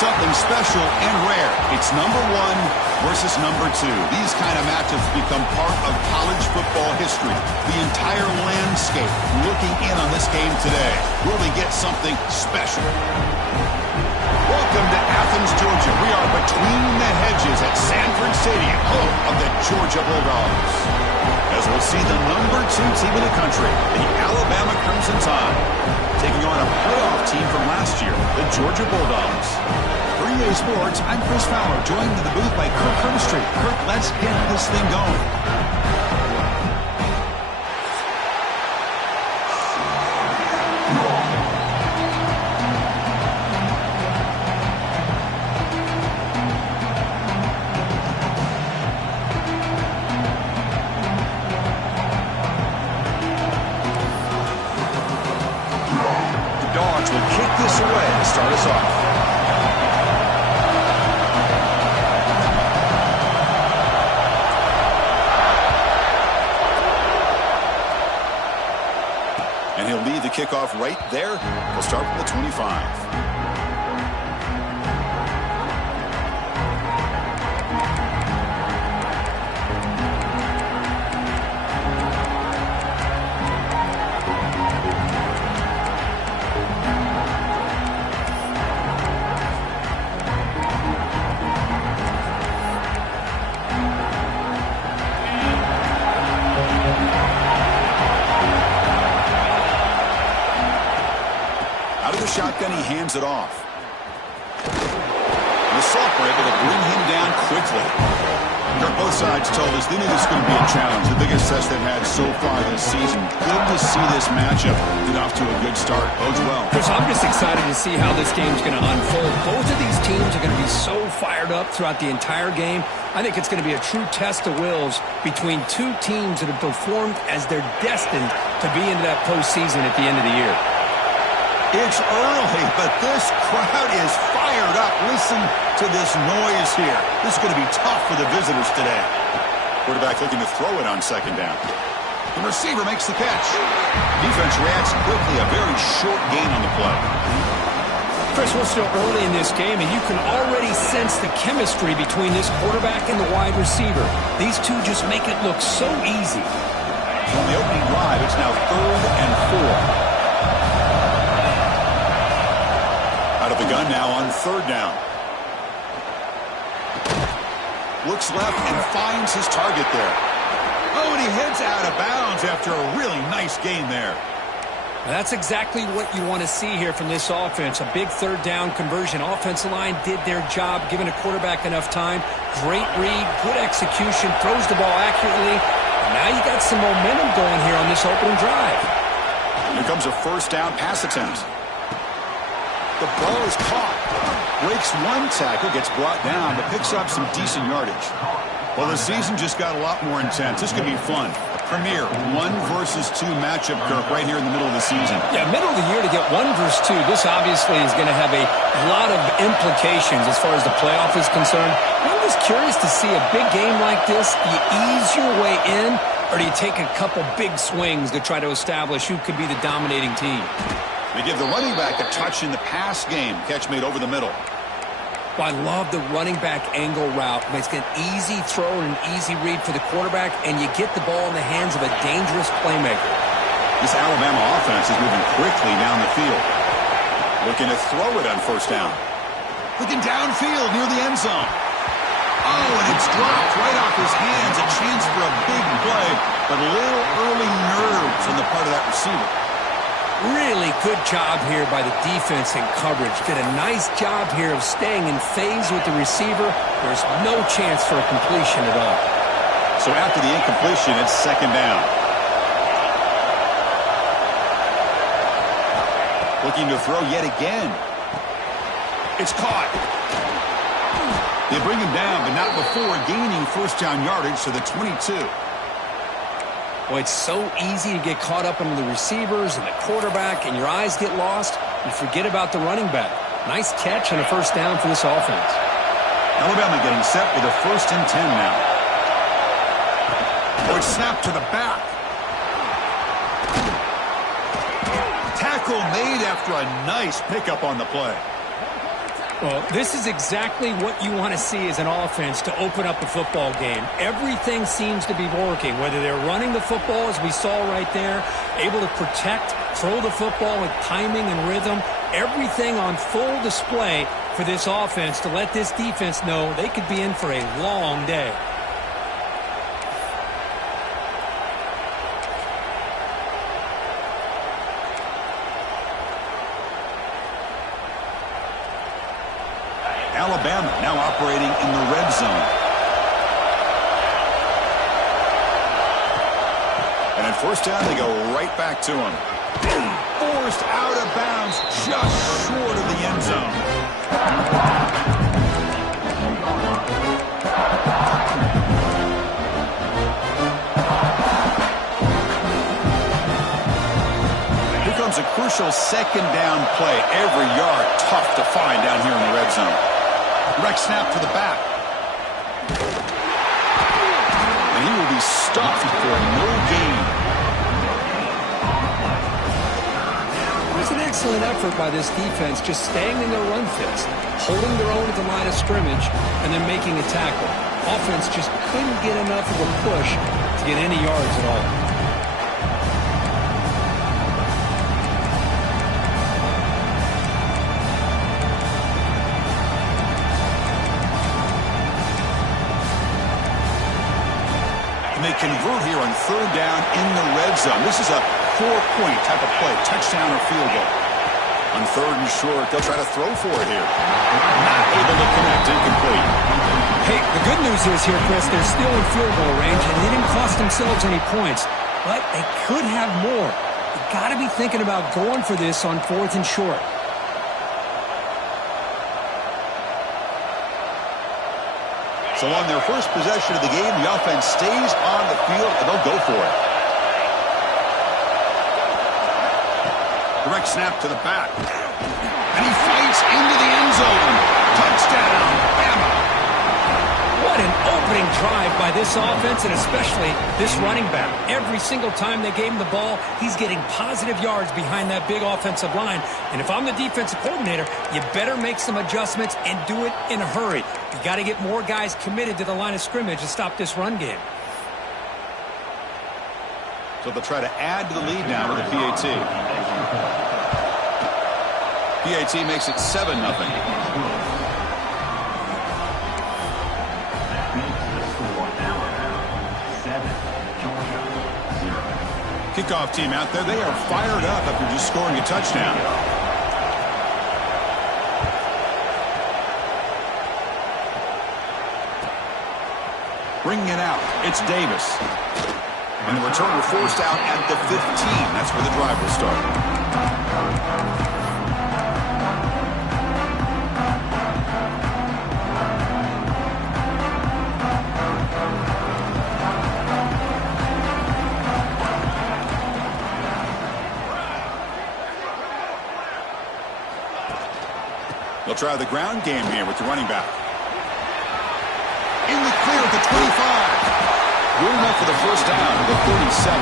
something special and rare. It's number 1 versus number 2. These kind of matchups become part of college football history. The entire landscape looking in on this game today. Will they get something special? Welcome to Athens, Georgia. We are between the hedges at Sanford Stadium, home of the Georgia Bulldogs. As we'll see the number 2 team in the country, the Alabama Crimson Tide, taking on a playoff team from last year, the Georgia Bulldogs. For EA Sports, I'm Chris Fowler, joined in the booth by Kirk Herbstreit. Kirk, let's get this thing going. Will kick this away to start us off. And he'll lead the kickoff right there. We'll start with the 25. Shotgun, he hands it off. And the Salk were able to bring him down quickly. Both sides told us they knew this was going to be a challenge, the biggest test they've had so far this season. Good to see this matchup get off to a good start. Bodes well. Chris, I'm just excited to see how this game's going to unfold. Both of these teams are going to be so fired up throughout the entire game. I think it's going to be a true test of wills between two teams that have performed as they're destined to be into that postseason at the end of the year. It's early, but this crowd is fired up. Listen to this noise here. This is going to be tough for the visitors today. Quarterback looking to throw it on second down. The receiver makes the catch. Defense reacts quickly. A very short gain on the play. Chris, we're still early in this game, and you can already sense the chemistry between this quarterback and the wide receiver. These two just make it look so easy. On the opening drive, it's now 3rd and 4. Out of the gun now on 3rd down. Looks left and finds his target there. Oh, and he heads out of bounds after a really nice gain there. That's exactly what you want to see here from this offense. A big 3rd down conversion. Offensive line did their job, giving a quarterback enough time. Great read, good execution, throws the ball accurately. Now you got some momentum going here on this opening drive. Here comes a 1st down pass attempt. The ball is caught. Breaks one tackle, gets brought down, but picks up some decent yardage. Well, the season just got a lot more intense. This could be fun. A premier 1 versus 2 matchup, Kirk, right here in the middle of the season. Yeah, middle of the year to get 1 versus 2. This obviously is going to have a lot of implications as far as the playoff is concerned. I'm just curious to see a big game like this. Do you ease your way in, or do you take a couple big swings to try to establish who could be the dominating team? They give the running back a touch in the pass game. Catch made over the middle. Well, I love the running back angle route. It's an easy throw and an easy read for the quarterback, and you get the ball in the hands of a dangerous playmaker. This Alabama offense is moving quickly down the field. Looking to throw it on 1st down. Looking downfield near the end zone. Oh, and it's dropped right off his hands. A chance for a big play, but a little early nerves on the part of that receiver. Really good job here by the defense in coverage. Did a nice job here of staying in phase with the receiver. There's no chance for a completion at all. So after the incompletion, it's 2nd down. Looking to throw yet again. It's caught. They bring him down, but not before gaining 1st down yardage to the 22. Well, it's so easy to get caught up into the receivers and the quarterback, and your eyes get lost. You forget about the running back. Nice catch and a 1st down for this offense. Alabama getting set with a 1st and 10 now. Oh, it's snapped to the back. Tackle made after a nice pickup on the play. Well, this is exactly what you want to see as an offense to open up a football game. Everything seems to be working, whether they're running the football, as we saw right there, able to protect, throw the football with timing and rhythm, everything on full display for this offense to let this defense know they could be in for a long day. Alabama now operating in the red zone. And at first down, they go right back to him. Forced out of bounds, just short of the end zone. Here comes a crucial second down play. Every yard tough to find down here in the red zone. Direct snap to the back. And he will be stuffed for no gain. It was an excellent effort by this defense, just staying in their run fits, holding their own at the line of scrimmage, and then making a tackle. Offense just couldn't get enough of a push to get any yards at all. They convert here on third down in the red zone. This is a 4-point type of play, touchdown or field goal. On third and short, they'll try to throw for it here. Not able to connect, incomplete. Hey, the good news is here, Chris, they're still in field goal range, and they didn't cost themselves any points, but they could have more. You got to be thinking about going for this on fourth and short. So on their first possession of the game, the offense stays on the field, and they'll go for it. Direct snap to the back. And he fights into the end zone. Touchdown, Bama. What an opening drive by this offense, and especially this running back. Every single time they gave him the ball, he's getting positive yards behind that big offensive line. And if I'm the defensive coordinator, you better make some adjustments and do it in a hurry. You got to get more guys committed to the line of scrimmage to stop this run game. So they'll try to add to the lead now with a PAT. PAT makes it 7-0. Kickoff team out there. They are fired up after just scoring a touchdown. Bringing it out. It's Davis. And the returner forced out at the 15. That's where the drive will start. They'll try the ground game here with the running back. In the clear at the 25. Good enough for the first down at the 37.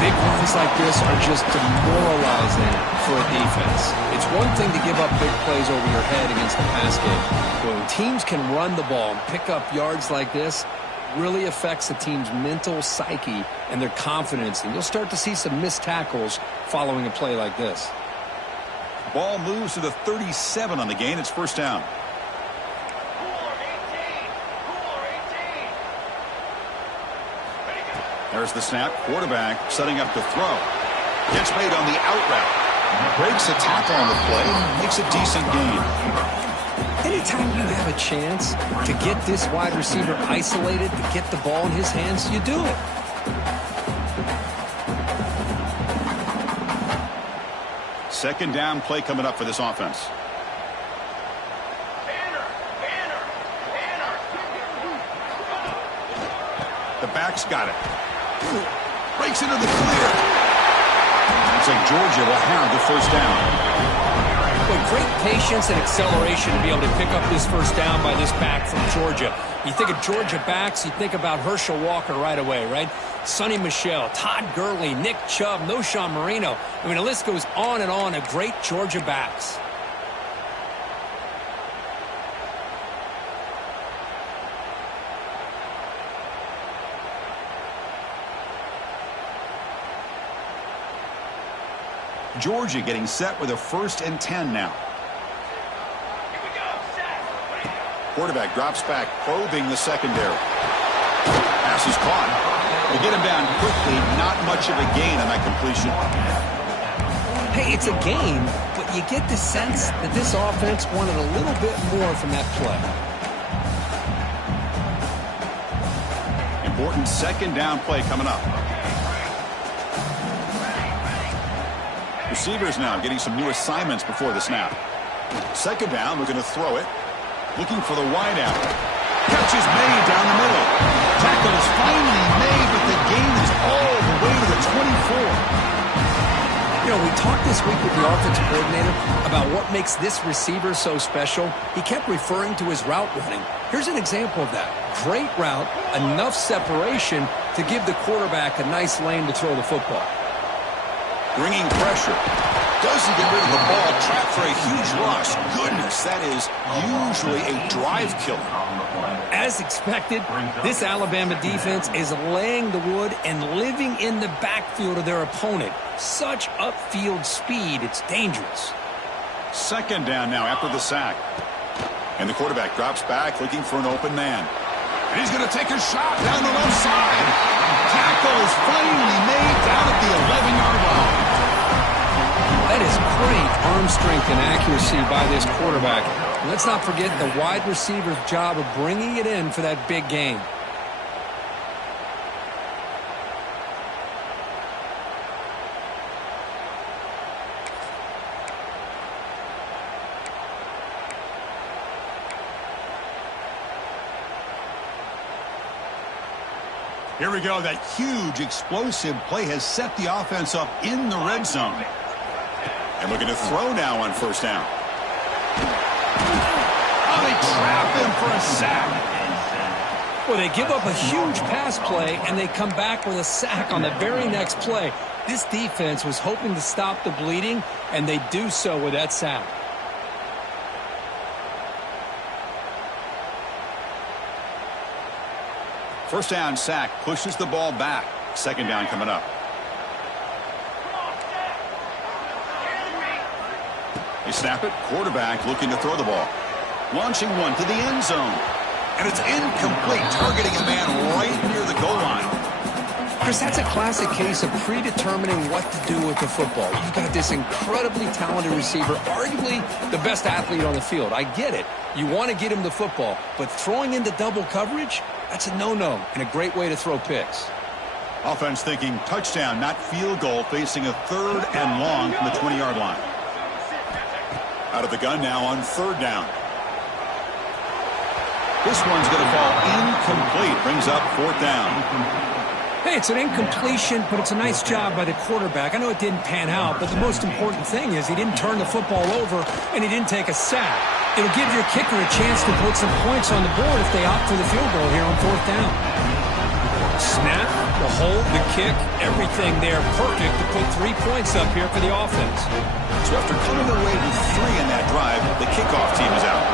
Big runs like this are just demoralizing for a defense. It's one thing to give up big plays over your head against the pass game. But when teams can run the ball and pick up yards like this, really affects the team's mental psyche and their confidence. And you'll start to see some missed tackles following a play like this. Ball moves to the 37 on the gain. It's first down. There's the snap. Quarterback setting up to throw. Gets made on the out route. Breaks a tackle on the play. Makes a decent gain. Anytime you have a chance to get this wide receiver isolated, to get the ball in his hands, you do it. Second down play coming up for this offense. The back's got it. Breaks into the clear. Looks like Georgia will have the first down. But great patience and acceleration to be able to pick up this first down by this back from Georgia. You think of Georgia backs, you think about Herschel Walker right away, right? Sonny Michel, Todd Gurley, Nick Chubb, Knowshon Moreno. I mean, the list goes on and on of great Georgia backs. Georgia getting set with a 1st and 10 now. Quarterback drops back, probing the secondary. Pass is caught. They get him down quickly. Not much of a gain on that completion. Hey, it's a gain, but you get the sense that this offense wanted a little bit more from that play. Important 2nd down play coming up. Receivers now getting some new assignments before the snap. 2nd down, we're going to throw it. Looking for the wide out. Catch is made down the middle. Tackle is finally made, but the gain is all the way to the 24. You know, we talked this week with the offensive coordinator about what makes this receiver so special. He kept referring to his route running. Here's an example of that. Great route, enough separation to give the quarterback a nice lane to throw the football. Bringing pressure. Doesn't get rid of the ball. Trapped for a huge loss. Goodness, that is usually a drive killer. As expected, this Alabama defense is laying the wood and living in the backfield of their opponent. Such upfield speed, it's dangerous. 2nd down now after the sack. And the quarterback drops back looking for an open man. And he's going to take a shot down the left side. Tackle is finally made down at the 11-yard line. That is great arm strength and accuracy by this quarterback. And let's not forget the wide receiver's job of bringing it in for that big gain. Here we go. That huge, explosive play has set the offense up in the red zone. And looking to throw now on 1st down. Oh, they trap him for a sack. Well, they give up a huge pass play, and they come back with a sack on the very next play. This defense was hoping to stop the bleeding, and they do so with that sack. First down sack pushes the ball back. 2nd down coming up. They snap it. Quarterback looking to throw the ball. Launching one to the end zone. And it's incomplete, targeting a man right near the goal line. Chris, that's a classic case of predetermining what to do with the football. You've got this incredibly talented receiver, arguably the best athlete on the field. I get it. You want to get him the football, but throwing into double coverage, that's a no-no and a great way to throw picks. Offense thinking touchdown, not field goal, facing a 3rd and long from the 20-yard line. Out of the gun now on 3rd down. This one's going to fall incomplete. Brings up 4th down. Hey, it's an incompletion, but it's a nice job by the quarterback. I know it didn't pan out, but the most important thing is he didn't turn the football over and he didn't take a sack. It'll give your kicker a chance to put some points on the board if they opt for the field goal here on 4th down. Snap, the hold, the kick, everything there perfect to put 3 points up here for the offense. So after coming away with 3 in that drive, the kickoff team is out.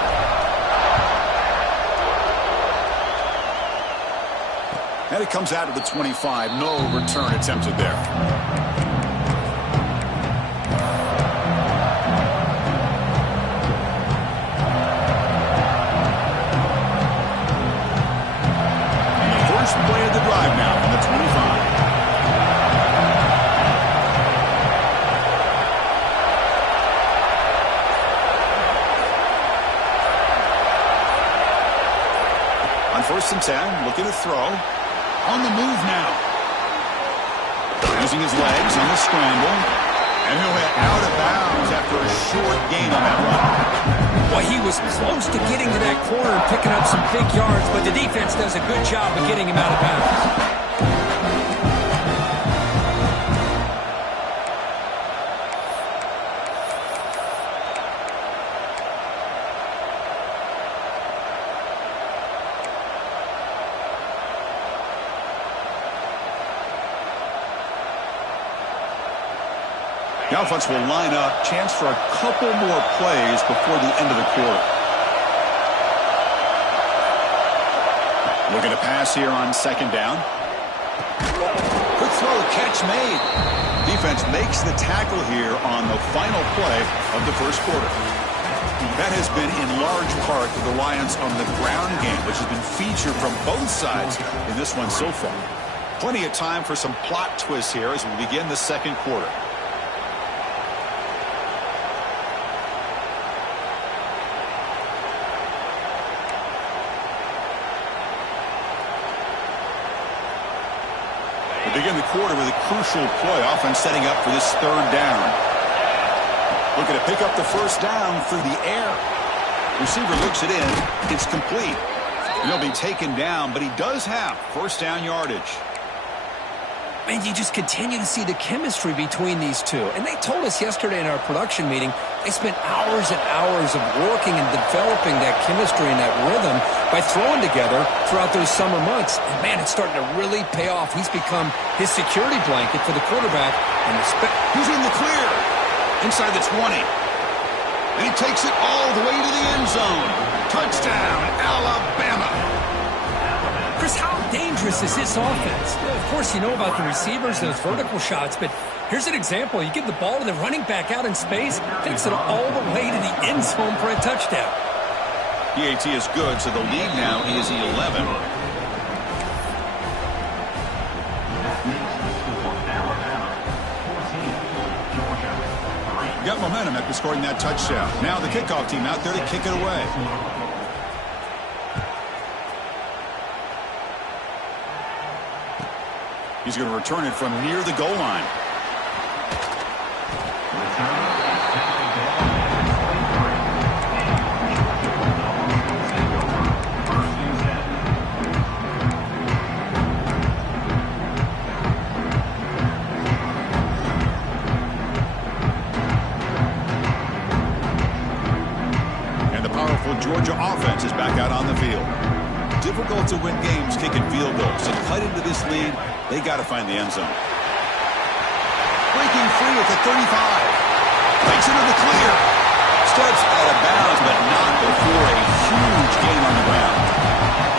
And it comes out of the 25. No return attempted there. And the first play of the drive now from the 25. On 1st and 10, looking to throw. On the move now. Using his legs on the scramble. And he'll head out of bounds after a short gain on that run. Well, he was close to getting to that corner and picking up some big yards, but the defense does a good job of getting him out of bounds. The offense will line up. Chance for a couple more plays before the end of the quarter. Looking to pass here on 2nd down. Quick throw, catch made. Defense makes the tackle here on the final play of the first quarter. That has been in large part the reliance on the ground game, which has been featured from both sides in this one so far. Plenty of time for some plot twists here as we begin the second quarter. We begin the quarter with a crucial play, offense setting up for this third down. Looking to pick up the first down through the air. Receiver looks it in. It's complete. He'll be taken down, but he does have first down yardage. And you just continue to see the chemistry between these two. And they told us yesterday in our production meeting, they spent hours and hours of working and developing that chemistry and that rhythm by throwing together throughout those summer months. And, man, it's starting to really pay off. He's become his security blanket for the quarterback. And he's in the clear. Inside the 20. And he takes it all the way to the end zone. Touchdown, Alabama. Chris, how dangerous is this offense? Of course, you know about the receivers, those vertical shots, but here's an example. You give the ball to the running back out in space, takes it all the way to the end zone for a touchdown. PAT is good, so the lead now is 11. Got momentum after scoring that touchdown. Now the kickoff team out there to kick it away. He's going to return it from near the goal line. Georgia offense is back out on the field. Difficult to win games kicking field goals. To cut into this lead, they got to find the end zone. Breaking free at the 35. Takes it to the clear. Steps out of bounds, but not before a huge gain on the ground.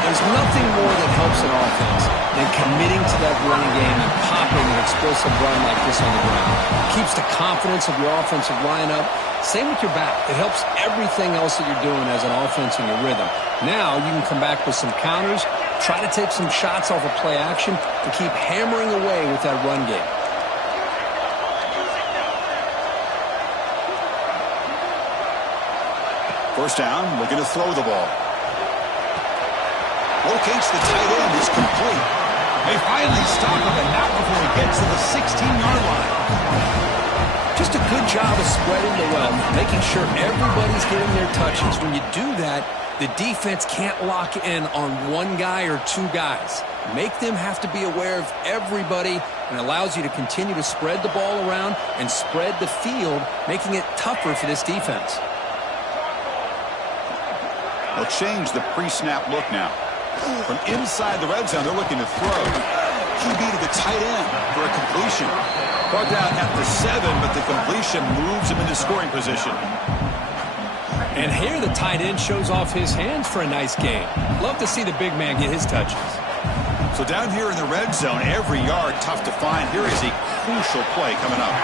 There's nothing more that helps an offense than committing to that running game and popping an explosive run like this on the ground. It keeps the confidence of your offensive lineup. Same with your back. It helps everything else that you're doing as an offense in your rhythm. Now you can come back with some counters, try to take some shots off of play action, and keep hammering away with that run game. First down, looking to throw the ball. Locates the tight end, is complete. They finally stop him, and not before he gets to the 16-yard line. Just a good job of spreading the wealth, making sure everybody's getting their touches. When you do that, the defense can't lock in on one guy or two guys. Make them have to be aware of everybody, and allows you to continue to spread the ball around and spread the field, making it tougher for this defense. They'll change the pre-snap look now. From inside the red zone, they're looking to throw. QB to the tight end for a completion. Brought down at the 7, but the completion moves him into scoring position. And here the tight end shows off his hands for a nice gain. Love to see the big man get his touches. So down here in the red zone, every yard tough to find. Here is a crucial play coming up.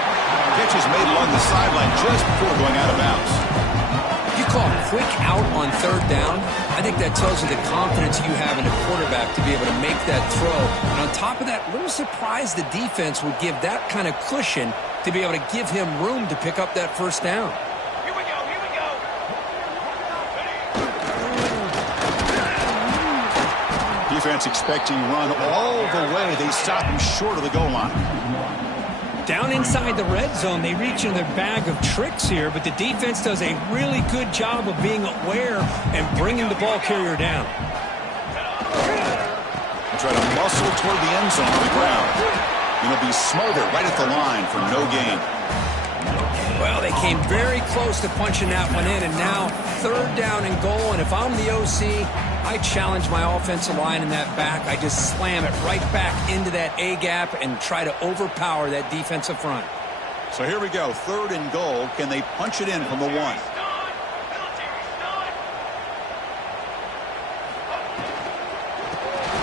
Catch is made along the sideline just before going out of bounds. You call a quick out on third down. I think that tells you the confidence you have in a quarterback to be able to make that throw. And on top of that, a little surprised the defense would give that kind of cushion to be able to give him room to pick up that first down. Here we go, here we go. Defense expecting run all the way. They stop him short of the goal line. Down inside the red zone, they reach in their bag of tricks here, but the defense does a really good job of being aware and bringing the ball carrier down. They try to muscle toward the end zone on the ground. And he'll be smothered right at the line for no gain. Well, they came very close to punching that one in, and now third down and goal. And if I'm the OC, I challenge my offensive line in that back. I just slam it right back into that A-gap and try to overpower that defensive front. So here we go, third and goal. Can they punch it in from the 1?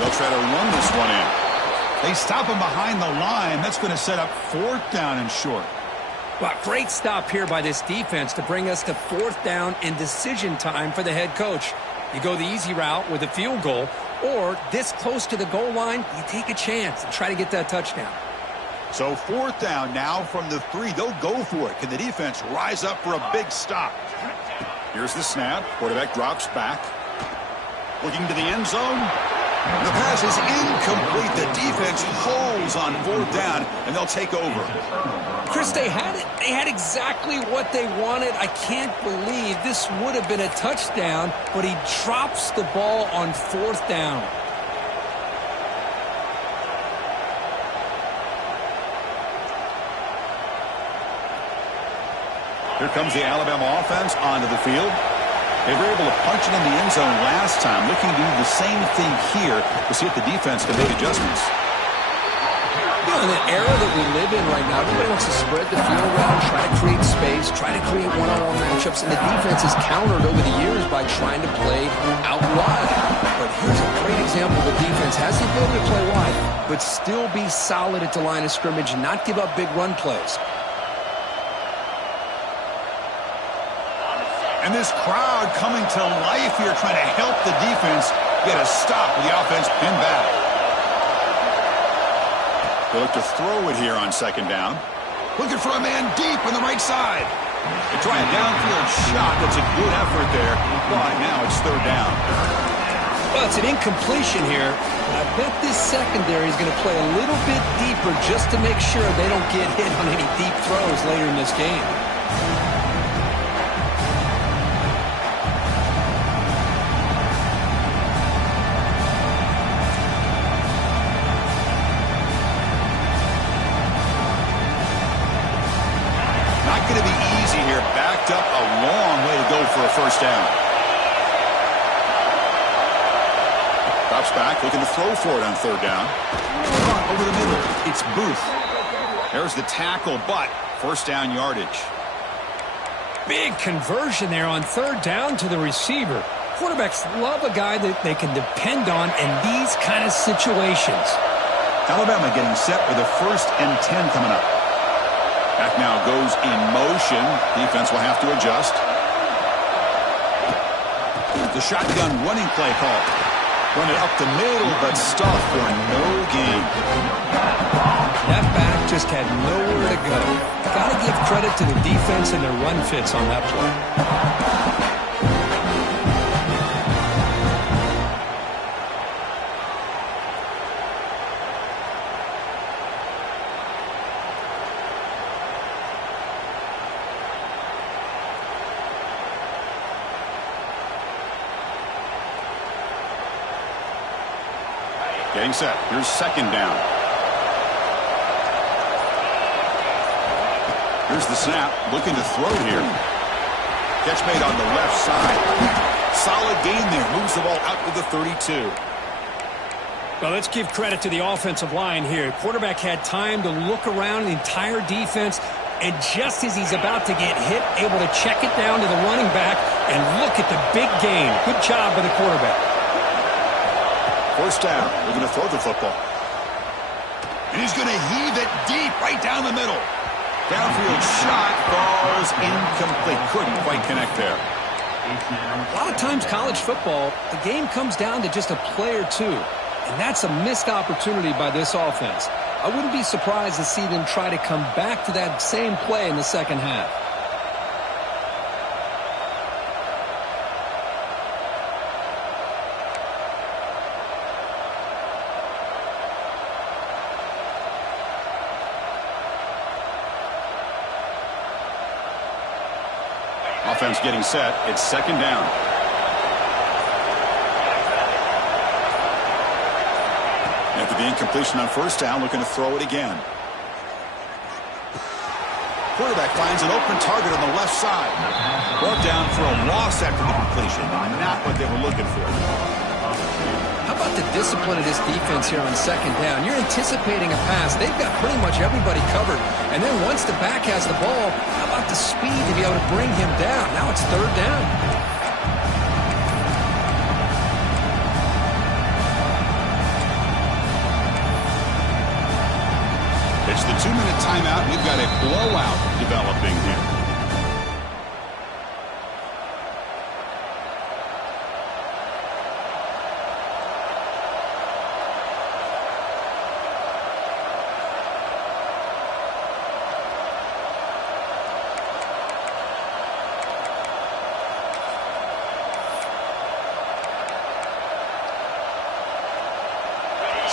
They'll try to run this one in. They stop him behind the line. That's going to set up 4th down and short. Well, great stop here by this defense to bring us to 4th down and decision time for the head coach. You go the easy route with a field goal, or this close to the goal line, you take a chance and try to get that touchdown. So 4th down now from the 3. They'll go for it. Can the defense rise up for a big stop? Here's the snap. Quarterback drops back. Looking to the end zone. The pass is incomplete. The defense holds on 4th down, and they'll take over. Chris, they had it. They had exactly what they wanted. I can't believe this would have been a touchdown, but he drops the ball on 4th down. Here comes the Alabama offense onto the field. They were able to punch it in the end zone last time. Looking to do the same thing here to see if the defense can make adjustments. You know, in the era that we live in right now, everybody wants to spread the field around, try to create space, try to create one-on-one matchups, and the defense has countered over the years by trying to play out wide. But here's a great example. The defense has the ability to play wide, but still be solid at the line of scrimmage and not give up big run plays. And this crowd coming to life here, trying to help the defense get a stop with the offense pinned back. They look to throw it here on 2nd down. Looking for a man deep on the right side. They try a downfield shot. That's a good effort there. But now it's 3rd down. Well, it's an incompletion here. I bet this secondary is going to play a little bit deeper just to make sure they don't get hit on any deep throws later in this game. Going to be easy here. Backed up a long way to go for a 1st down. Drops back, looking to throw for it on 3rd down. Over the middle, it's Booth. There's the tackle, but 1st down yardage. Big conversion there on 3rd down to the receiver. Quarterbacks love a guy that they can depend on in these kind of situations. Alabama getting set with a 1st and 10 coming up. Back now goes in motion. Defense will have to adjust. The shotgun running play call. Run it up the middle, but stuffed for no gain. That back just had nowhere to go. Got to give credit to the defense and their run fits on that play. Getting set. Here's 2nd down. Here's the snap. Looking to throw here. Catch made on the left side. Solid gain there. Moves the ball out to the 32. Well, let's give credit to the offensive line here. Quarterback had time to look around the entire defense, and just as he's about to get hit, able to check it down to the running back, and look at the big gain. Good job by the quarterback. 1st down. We're going to throw the football. And he's going to heave it deep right down the middle. Downfield shot falls incomplete. Couldn't quite connect there. A lot of times college football, the game comes down to just a play or two. And that's a missed opportunity by this offense. I wouldn't be surprised to see them try to come back to that same play in the 2nd half. Offense getting set. It's 2nd down. After the incompletion on 1st down, looking to throw it again. Quarterback finds an open target on the left side. Brought down for a loss after the completion. Not what they were looking for. How about the discipline of this defense here on 2nd down? You're anticipating a pass. They've got pretty much everybody covered. And then once the back has the ball, how about the speed to be able to bring him down? Now it's 3rd down. timeout. We've got a blowout developing here.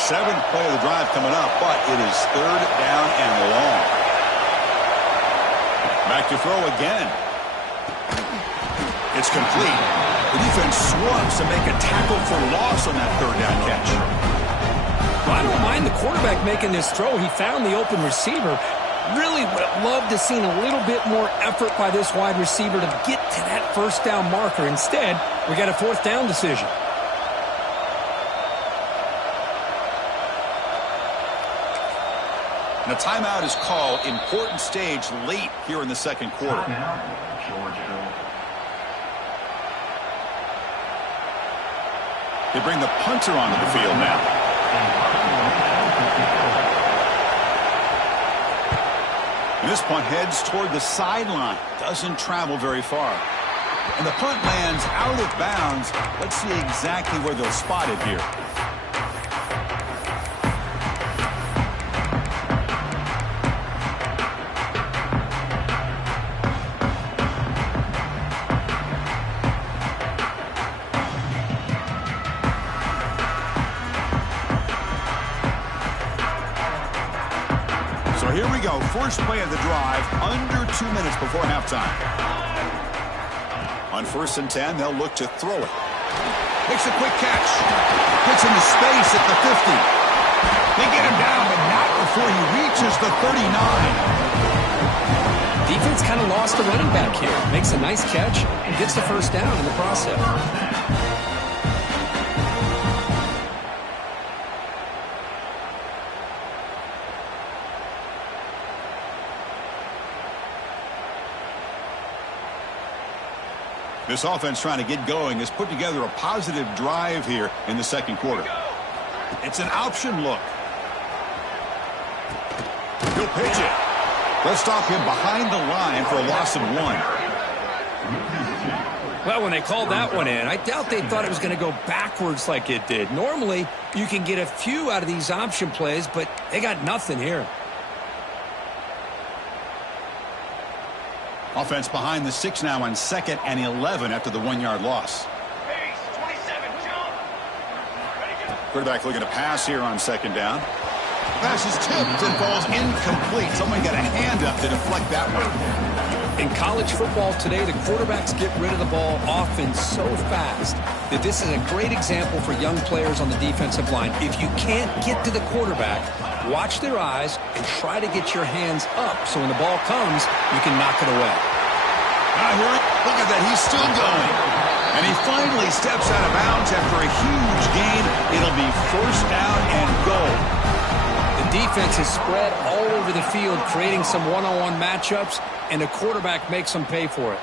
Seventh play of the drive coming up, but it is third down and long. Back to throw again. It's complete. The defense swarms to make a tackle for loss on that third down catch. Well, I don't mind the quarterback making this throw. He found the open receiver. Really would have loved to seen a little bit more effort by this wide receiver to get to that first down marker. Instead, we got a fourth down decision. And a timeout is called. Important stage late here in the second quarter. They bring the punter onto the field now. And this punt heads toward the sideline. Doesn't travel very far. And the punt lands out of bounds. Let's see exactly where they'll spot it here. So here we go. First play of the drive, under 2 minutes before halftime. On 1st and 10, they'll look to throw it. Makes a quick catch. Gets into space at the 50. They get him down, but not before he reaches the 39. Defense kind of lost the running back here. Makes a nice catch and gets the first down in the process. This offense trying to get going has put together a positive drive here in the second quarter. It's an option look. He'll pitch it. They'll stop him behind the line for a loss of 1. Well, when they called that one in, I doubt they thought it was going to go backwards like it did. Normally, you can get a few out of these option plays, but they got nothing here. Offense behind the 6 now on 2nd and 11 after the 1-yard loss. Quarterback looking to pass here on 2nd down. Pass is tipped and falls incomplete. Somebody got a hand up to deflect that one. In college football today, the quarterbacks get rid of the ball often so fast that this is a great example for young players on the defensive line. If you can't get to the quarterback, watch their eyes and try to get your hands up so when the ball comes, you can knock it away. Look at that. He's still going. And he finally steps out of bounds after a huge gain. It'll be 1st down and goal. The defense is spread all over the field, creating some one-on-one matchups, and the quarterback makes them pay for it.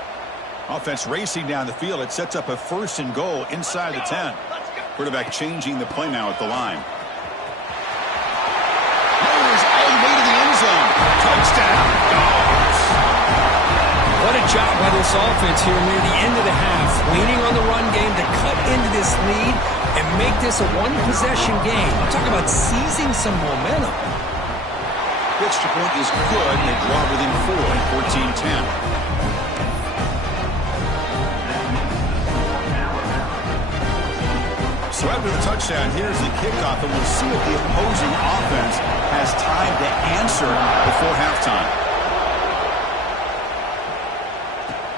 Offense racing down the field. It sets up a 1st and goal inside the 10. Quarterback changing the play now at the line. Goes all the way to the end zone. Touchdown, Dogs. What a job by this offense here near the end of the half, leaning on the run game to cut into this lead and make this a one-possession game. I'm talking about seizing some momentum. Extra point is good. They draw within 4, 14-10. So after the touchdown, here's the kickoff, and we'll see if the opposing offense has time to answer before halftime.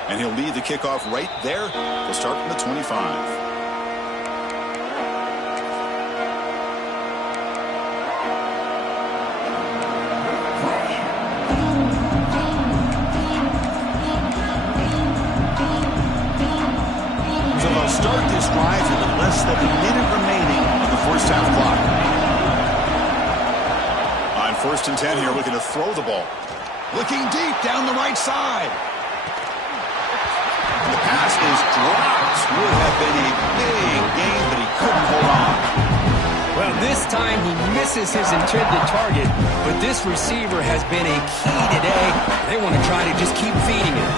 And he'll lead the kickoff right there. He'll start from the 25. Start this drive with less than a minute remaining on the first half clock. On 1st and 10 here, looking to throw the ball. Looking deep down the right side. And the pass is dropped. Would have been a big gain, but he couldn't hold on. Well, this time, he misses his intended target, but this receiver has been a key today. They want to try to just keep feeding him.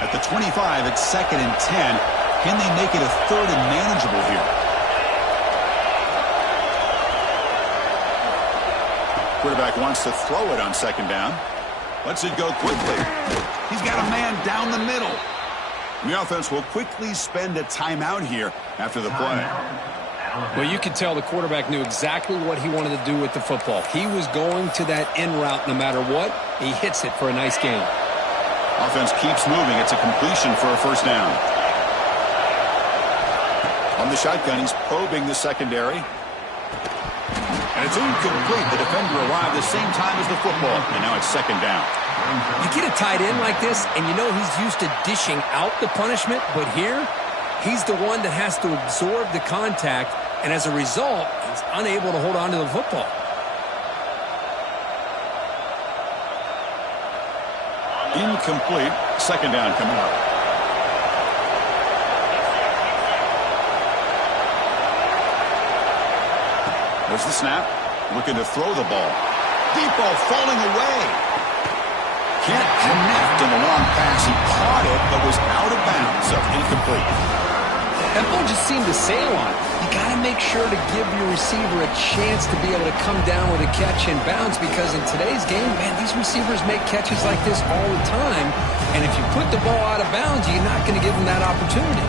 At the 25, it's 2nd and 10. Can they make it a 3rd and manageable here? Quarterback wants to throw it on 2nd down. Lets it go quickly. He's got a man down the middle. The offense will quickly spend a timeout here after the play. Well, you could tell the quarterback knew exactly what he wanted to do with the football. He was going to that in route no matter what. He hits it for a nice gain. Offense keeps moving. It's a completion for a 1st down. On the shotgun, he's probing the secondary. And it's incomplete. The defender arrived the same time as the football. And now it's 2nd down. You get a tight end like this, and you know he's used to dishing out the punishment, but here, he's the one that has to absorb the contact, and as a result, he's unable to hold on to the football. Incomplete. 2nd down coming up. There's the snap. Looking to throw the ball. Deep ball falling away. Can't connect on the long pass. He caught it, but was out of bounds. So incomplete. That ball just seemed to sail on. You got to make sure to give your receiver a chance to be able to come down with a catch and bounce, because in today's game, man, these receivers make catches like this all the time. And if you put the ball out of bounds, you're not going to give them that opportunity.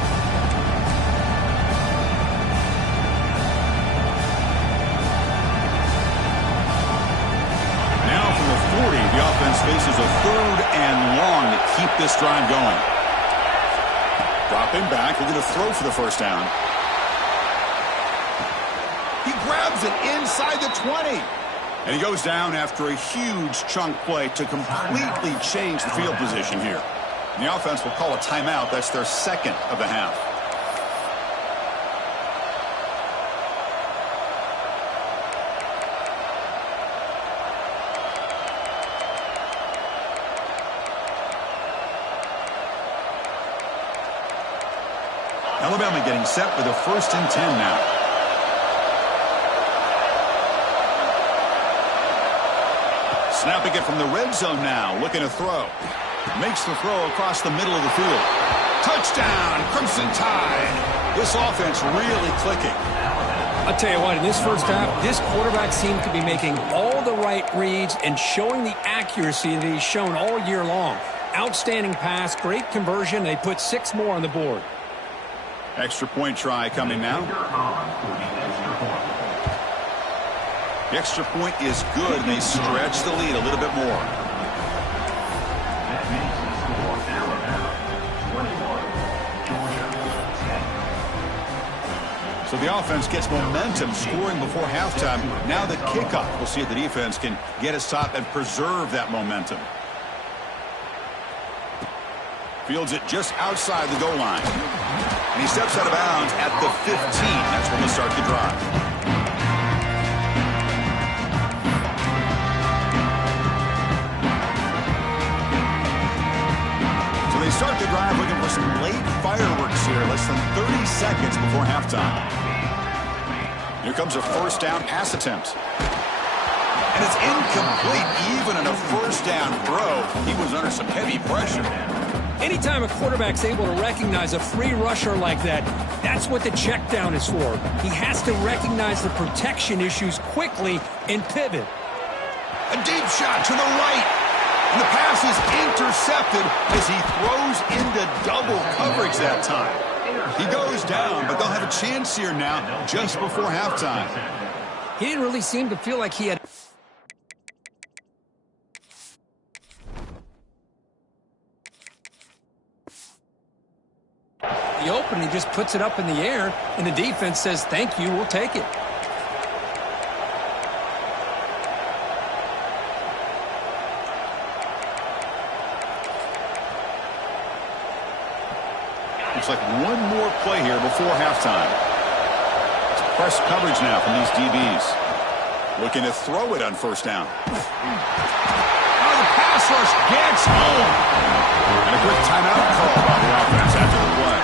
The offense faces a 3rd and long to keep this drive going. Dropping back, looking to throw for the 1st down. He grabs it inside the 20. And he goes down after a huge chunk play to completely change the field position here. And the offense will call a timeout. That's their 2nd of the half. Alabama getting set for the 1st and 10 now. Snapping it from the red zone now. Looking to throw. Makes the throw across the middle of the field. Touchdown, Crimson Tide. This offense really clicking. I'll tell you what, in this 1st half, this quarterback seemed to be making all the right reads and showing the accuracy that he's shown all year long. Outstanding pass, great conversion. They put 6 more on the board. Extra point try coming now. The extra point is good, and they stretch the lead a little bit more. So the offense gets momentum, scoring before halftime. Now the kickoff. We'll see if the defense can get his top and preserve that momentum. Fields it just outside the goal line. And he steps out of bounds at the 15. That's when they start the drive. So they start the drive looking for some late fireworks here. Less than 30 seconds before halftime. Here comes a 1st down pass attempt. And it's incomplete. Even in a 1st down throw, he was under some heavy pressure. Anytime a quarterback's able to recognize a free rusher like that, that's what the check down is for. He has to recognize the protection issues quickly and pivot. A deep shot to the right. And the pass is intercepted as he throws into double coverage that time. He goes down, but they'll have a chance here now just before halftime. He didn't really seem to feel like he had... the open, he just puts it up in the air, and the defense says, thank you, we'll take it. Looks like one more play here before halftime. It's press coverage now from these DBs. Looking to throw it on 1st down. Oh, the pass pass rush gets home. And a quick timeout call by the offense after the play.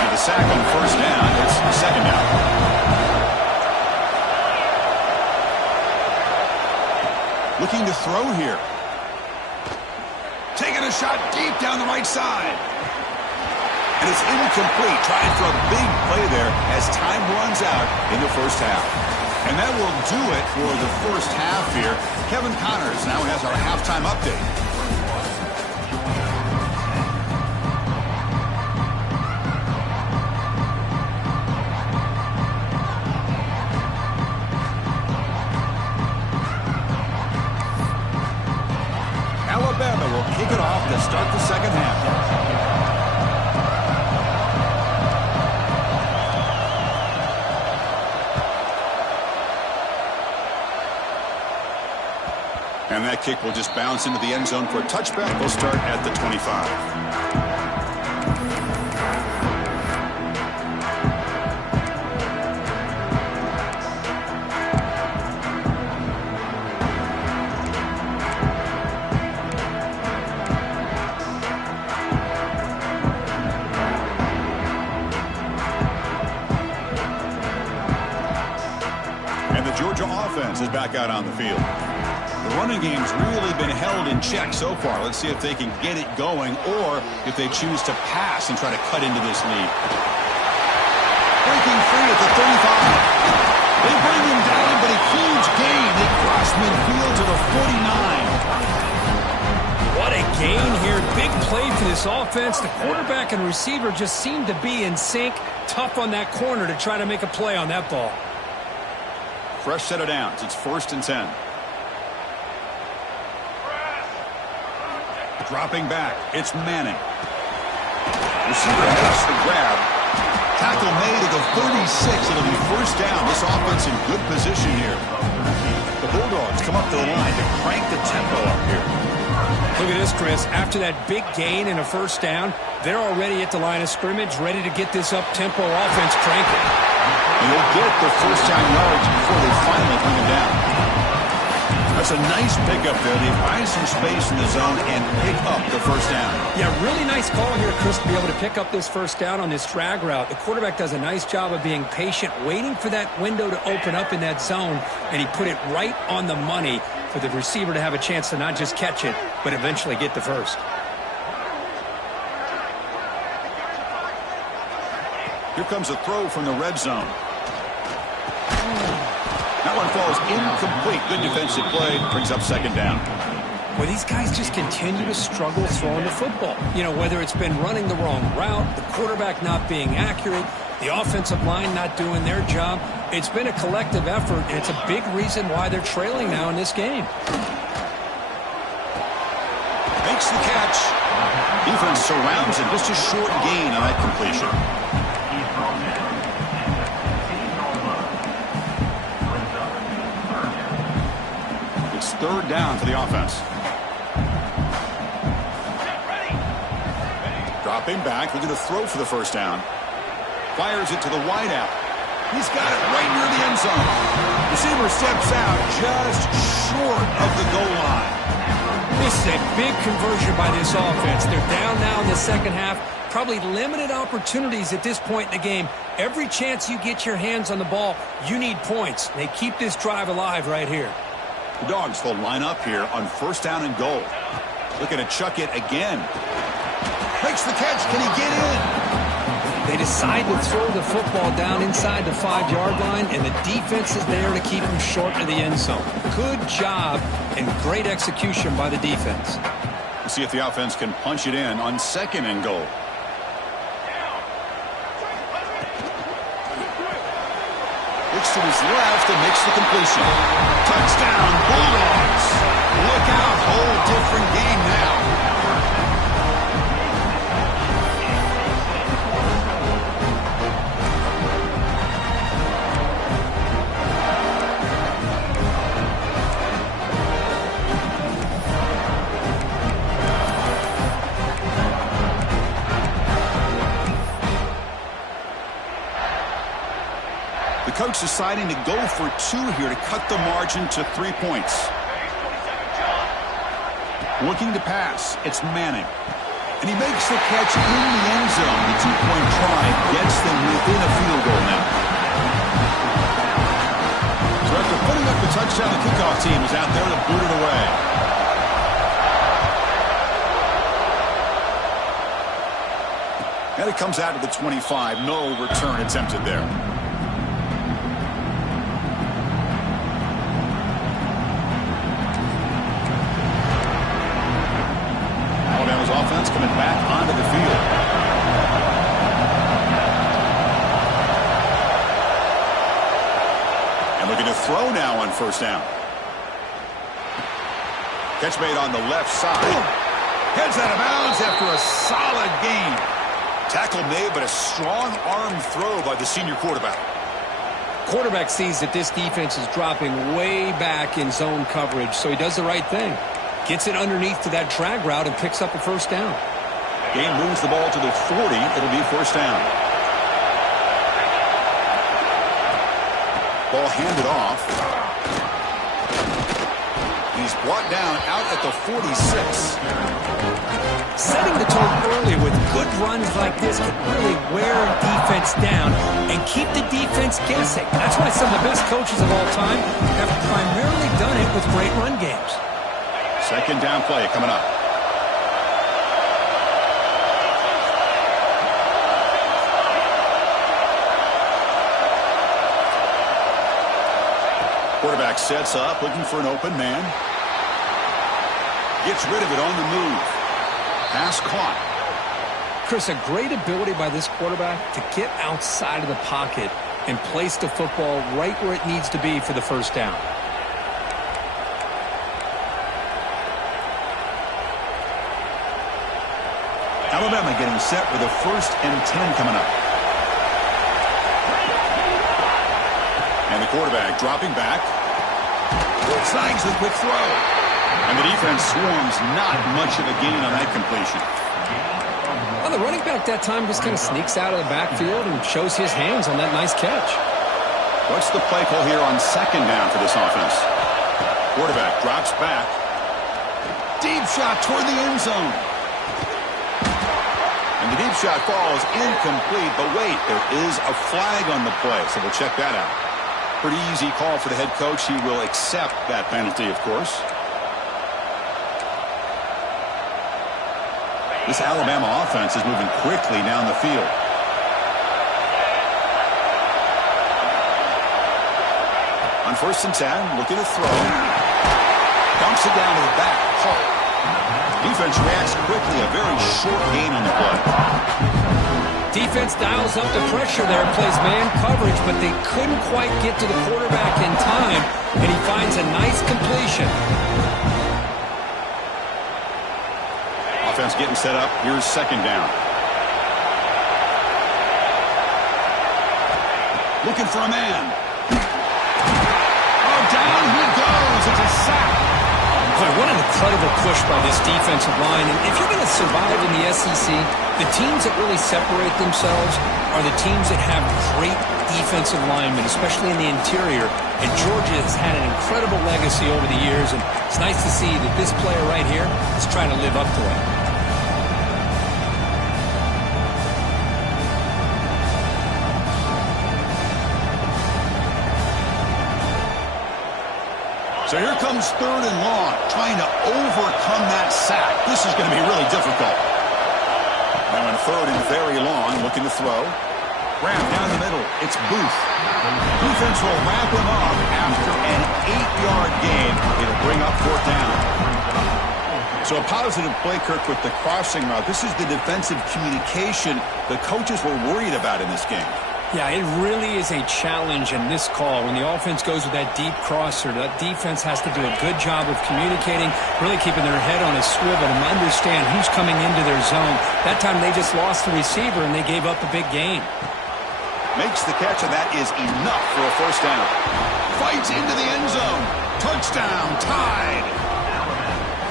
And the sack on first down. It's second down. Looking to throw here. Taking a shot deep down the right side. And it's incomplete. Trying for a big play there as time runs out in the first half. And that will do it for the first half here. Kevin Connors now has our halftime update. Alabama will kick it off to start the second half. And that kick will just bounce into the end zone for a touchback. They'll start at the 25. And the Georgia offense is back out on the field. The running game's really been held in check so far. Let's see if they can get it going or if they choose to pass and try to cut into this lead. Breaking free at the 35. They bring him down, but a huge gain. They cross midfield to the 49. What a gain here. Big play for this offense. The quarterback and receiver just seem to be in sync. Tough on that corner to try to make a play on that ball. Fresh set of downs. It's 1st and 10. Dropping back, it's Manning. Receiver makes the grab. Tackle made at the 36. It'll be first down. This offense in good position here. The Bulldogs come up to the line to crank the tempo up here. Look at this, Chris. After that big gain and a first down, they're already at the line of scrimmage, ready to get this up-tempo offense cranking. And they'll get the first down yards before they finally bring him down. That's a nice pickup there. They find some space in the zone and pick up the first down. Yeah, really nice call here, Chris, to be able to pick up this first down on this drag route. The quarterback does a nice job of being patient, waiting for that window to open up in that zone, and he put it right on the money for the receiver to have a chance to not just catch it, but eventually get the first. Here comes a throw from the red zone. That one falls incomplete. Good defensive play. Brings up second down. Well, these guys just continue to struggle throwing the football. You know, whether it's been running the wrong route, the quarterback not being accurate, the offensive line not doing their job. It's been a collective effort, and it's a big reason why they're trailing now in this game. Makes the catch. Defense surrounds it. Just a short gain on that completion. It's third down for the offense. Dropping back, looking to throw for the first down. Fires it to the wideout. He's got it right near the end zone. Receiver steps out just short of the goal line. This is a big conversion by this offense. They're down now in the second half. Probably limited opportunities at this point in the game. Every chance you get your hands on the ball, you need points. They keep this drive alive right here. The Dogs will line up here on first down and goal. Looking to chuck it again. Makes the catch. Can he get in? They decide to throw the football down inside the 5-yard line, and the defense is there to keep them short of the end zone. Good job and great execution by the defense. We'll see if the offense can punch it in on second and goal. Looks to his left and makes the completion. Touchdown, Bulldogs. Look out, whole different game now. The coach deciding to go for 2 here to cut the margin to 3 points. Looking to pass. It's Manning. And he makes the catch in the end zone. The 2-point try gets them within a field goal now. So after putting up the touchdown, the kickoff team is out there to boot it away. And it comes out to the 25. No return attempted there. Alabama's offense coming back onto the field. And looking to throw now on first down. Catch made on the left side. Heads out of bounds after a solid gain. Tackle made, but a strong arm throw by the senior quarterback. Quarterback sees that this defense is dropping way back in zone coverage, so he does the right thing. Gets it underneath to that drag route and picks up a first down. Game moves the ball to the 40. It'll be first down. Ball handed off. He's brought down out at the 46. Setting the tone early with good runs like this can really wear a defense down and keep the defense guessing. That's why some of the best coaches of all time have primarily done it with great run games. Second down play coming up. Quarterback sets up, looking for an open man. Gets rid of it on the move. Pass caught. Chris, a great ability by this quarterback to get outside of the pocket and place the football right where it needs to be for the first down. Alabama getting set with a 1st and 10 coming up. And the quarterback dropping back. Snags the quick throw. And the defense swarms, not much of a gain on that completion. Well, the running back that time just kind of sneaks out of the backfield and shows his hands on that nice catch. What's the play call here on second down for this offense? Quarterback drops back. Deep shot toward the end zone. And the deep shot falls incomplete, but wait, there is a flag on the play, so we'll check that out. Pretty easy call for the head coach. He will accept that penalty, of course. This Alabama offense is moving quickly down the field. On 1st and 10, looking to throw. Dumps it down to the back. Defense reacts quickly. A very short gain on the play. Defense dials up the pressure there, plays man coverage, but they couldn't quite get to the quarterback in time, and he finds a nice completion. Offense getting set up. Here's second down. Looking for a man. Oh, down he goes. It's a sack. Boy, what an incredible push by this defensive line. And if you're going to survive in the SEC, the teams that really separate themselves are the teams that have great defensive linemen, especially in the interior. And Georgia has had an incredible legacy over the years, and it's nice to see that this player right here is trying to live up to it. So here comes 3rd and long, trying to overcome that sack. This is going to be really difficult. Now in 3rd and very long, looking to throw. Wrap down the middle. It's Booth. Defense will wrap him up after an 8-yard gain. It'll bring up 4th down. So a positive play, Kirk, with the crossing route. This is the defensive communication the coaches were worried about in this game. Yeah, it really is a challenge in this call. When the offense goes with that deep crosser, that defense has to do a good job of communicating, really keeping their head on a swivel and understand who's coming into their zone. That time they just lost the receiver and they gave up a big gain. Makes the catch, and that is enough for a first down. Fights into the end zone. Touchdown, tied.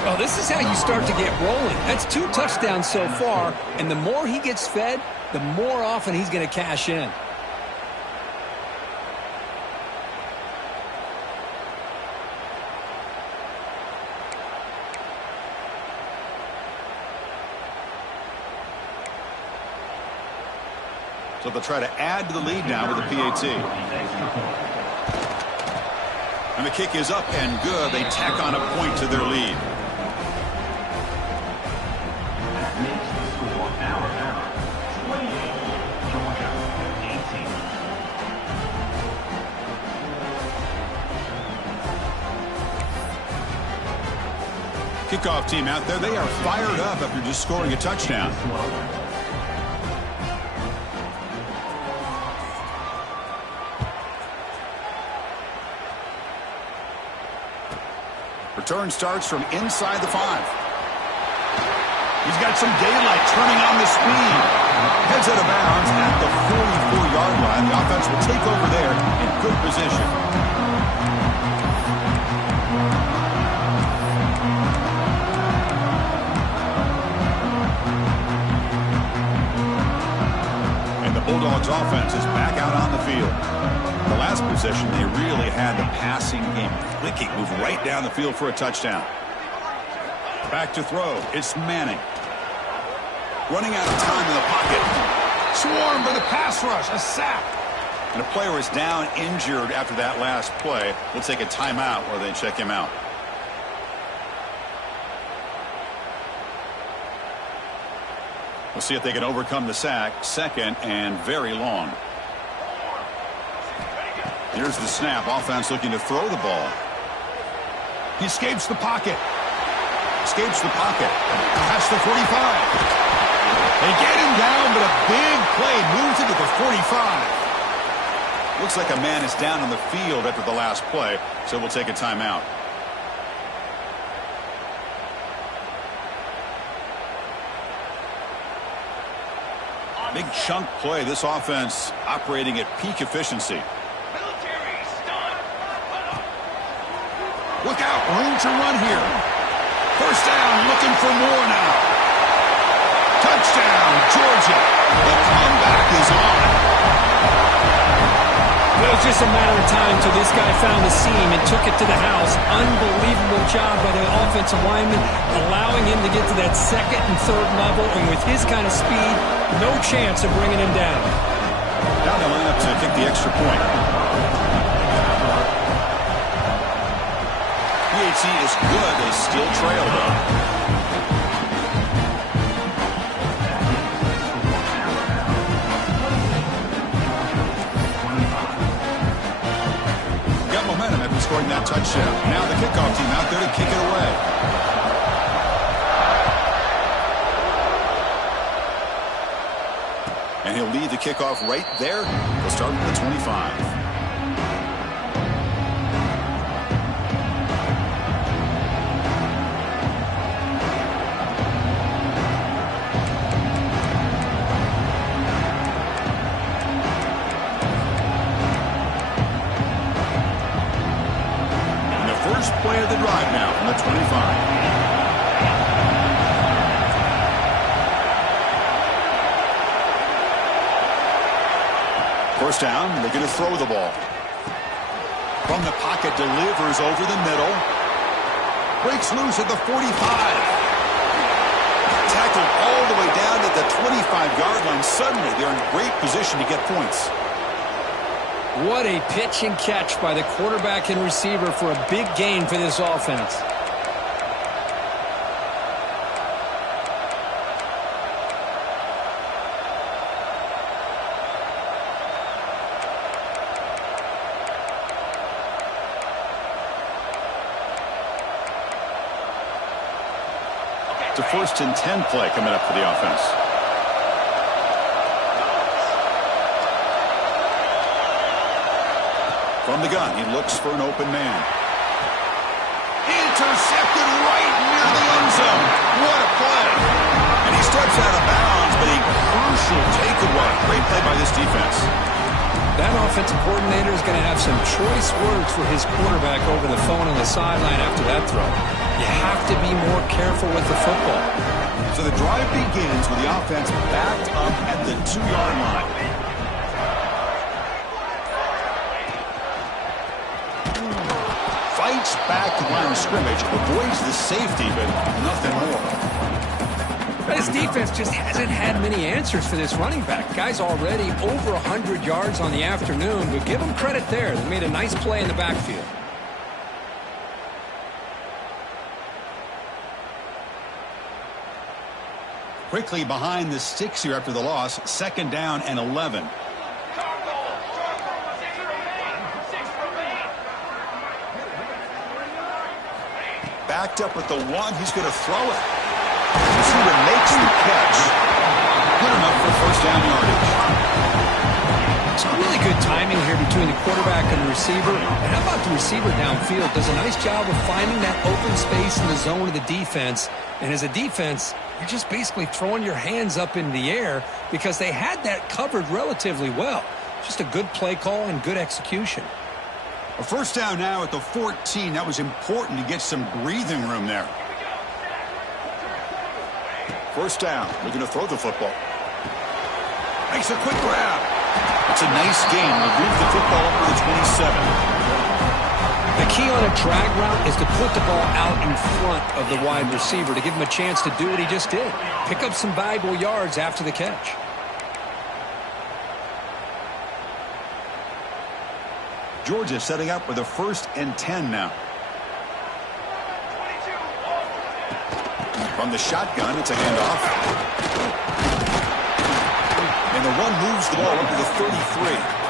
Well, this is how you start to get rolling. That's 2 touchdowns so far, and the more he gets fed, the more often he's going to cash in. So they'll try to add to the lead now with the PAT. And the kick is up and good. They tack on a point to their lead. Kickoff team out there. They are fired up after just scoring a touchdown. Return starts from inside the 5. He's got some daylight turning on the speed. Heads out of bounds at the 44-yard line. The offense will take over there in good position. And the Bulldogs offense is back out on the field. The last possession, they really had the passing game clicking, move right down the field for a touchdown. Back to throw. It's Manning. Running out of time in the pocket. Swarmed by the pass rush. A sack. And a player is down injured after that last play. We'll take a timeout while they check him out. We'll see if they can overcome the sack. Second and very long. Here's the snap. Offense looking to throw the ball. He escapes the pocket. Escapes the pocket. That's the 45. They get him down, but a big play moves into the 45. Looks like a man is down on the field after the last play, so we'll take a timeout. Big chunk play. This offense operating at peak efficiency. Look out, room to run here. First down, looking for more now. Touchdown, Georgia. The comeback is on. It was just a matter of time till this guy found the seam and took it to the house. Unbelievable job by the offensive lineman, allowing him to get to that second and third level, and with his kind of speed, no chance of bringing him down. Down the line up to kick the extra point. PAT is good. They still trail, though. Got momentum after scoring that touchdown. Now the kickoff team out there to kick it away. And he'll lead the kickoff right there. He'll start with the 25. Play of the drive now from the 25. First down, they're going to throw the ball. From the pocket, delivers over the middle. Breaks loose at the 45. Tackled all the way down to the 25-yard line. Suddenly, they're in great position to get points. What a pitch and catch by the quarterback and receiver for a big gain for this offense. It's a 1st and 10 play coming up for the offense. From the gun, he looks for an open man. Intercepted right near the end zone. What a play. And he steps out of bounds, but a crucial takeaway. Great play by this defense. That offensive coordinator is going to have some choice words for his quarterback over the phone on the sideline after that throw. You have to be more careful with the football. So the drive begins with the offense backed up at the 2-yard line. Back to line of scrimmage, avoids the safety, but nothing more. This defense just hasn't had many answers for this running back. Guy's already over 100 yards on the afternoon, but give him credit there. They made a nice play in the backfield. Quickly behind the sticks here after the loss. 2nd down and 11. Backed up at the 1. He's going to throw it. The receiver makes the catch. Good enough for 1st down yardage. Some really good timing here between the quarterback and the receiver. And how about the receiver downfield? Does a nice job of finding that open space in the zone of the defense. And as a defense, you're just basically throwing your hands up in the air because they had that covered relatively well. Just a good play call and good execution. A 1st down now at the 14. That was important to get some breathing room there. 1st down. They're going to throw the football. Makes a quick grab. It's a nice gain. They'll move the football up to the 27. The key on a drag route is to put the ball out in front of the wide receiver to give him a chance to do what he just did. Pick up some valuable yards after the catch. Georgia setting up with a 1st and 10 now. From the shotgun, it's a handoff. And the run moves the ball up to the 33.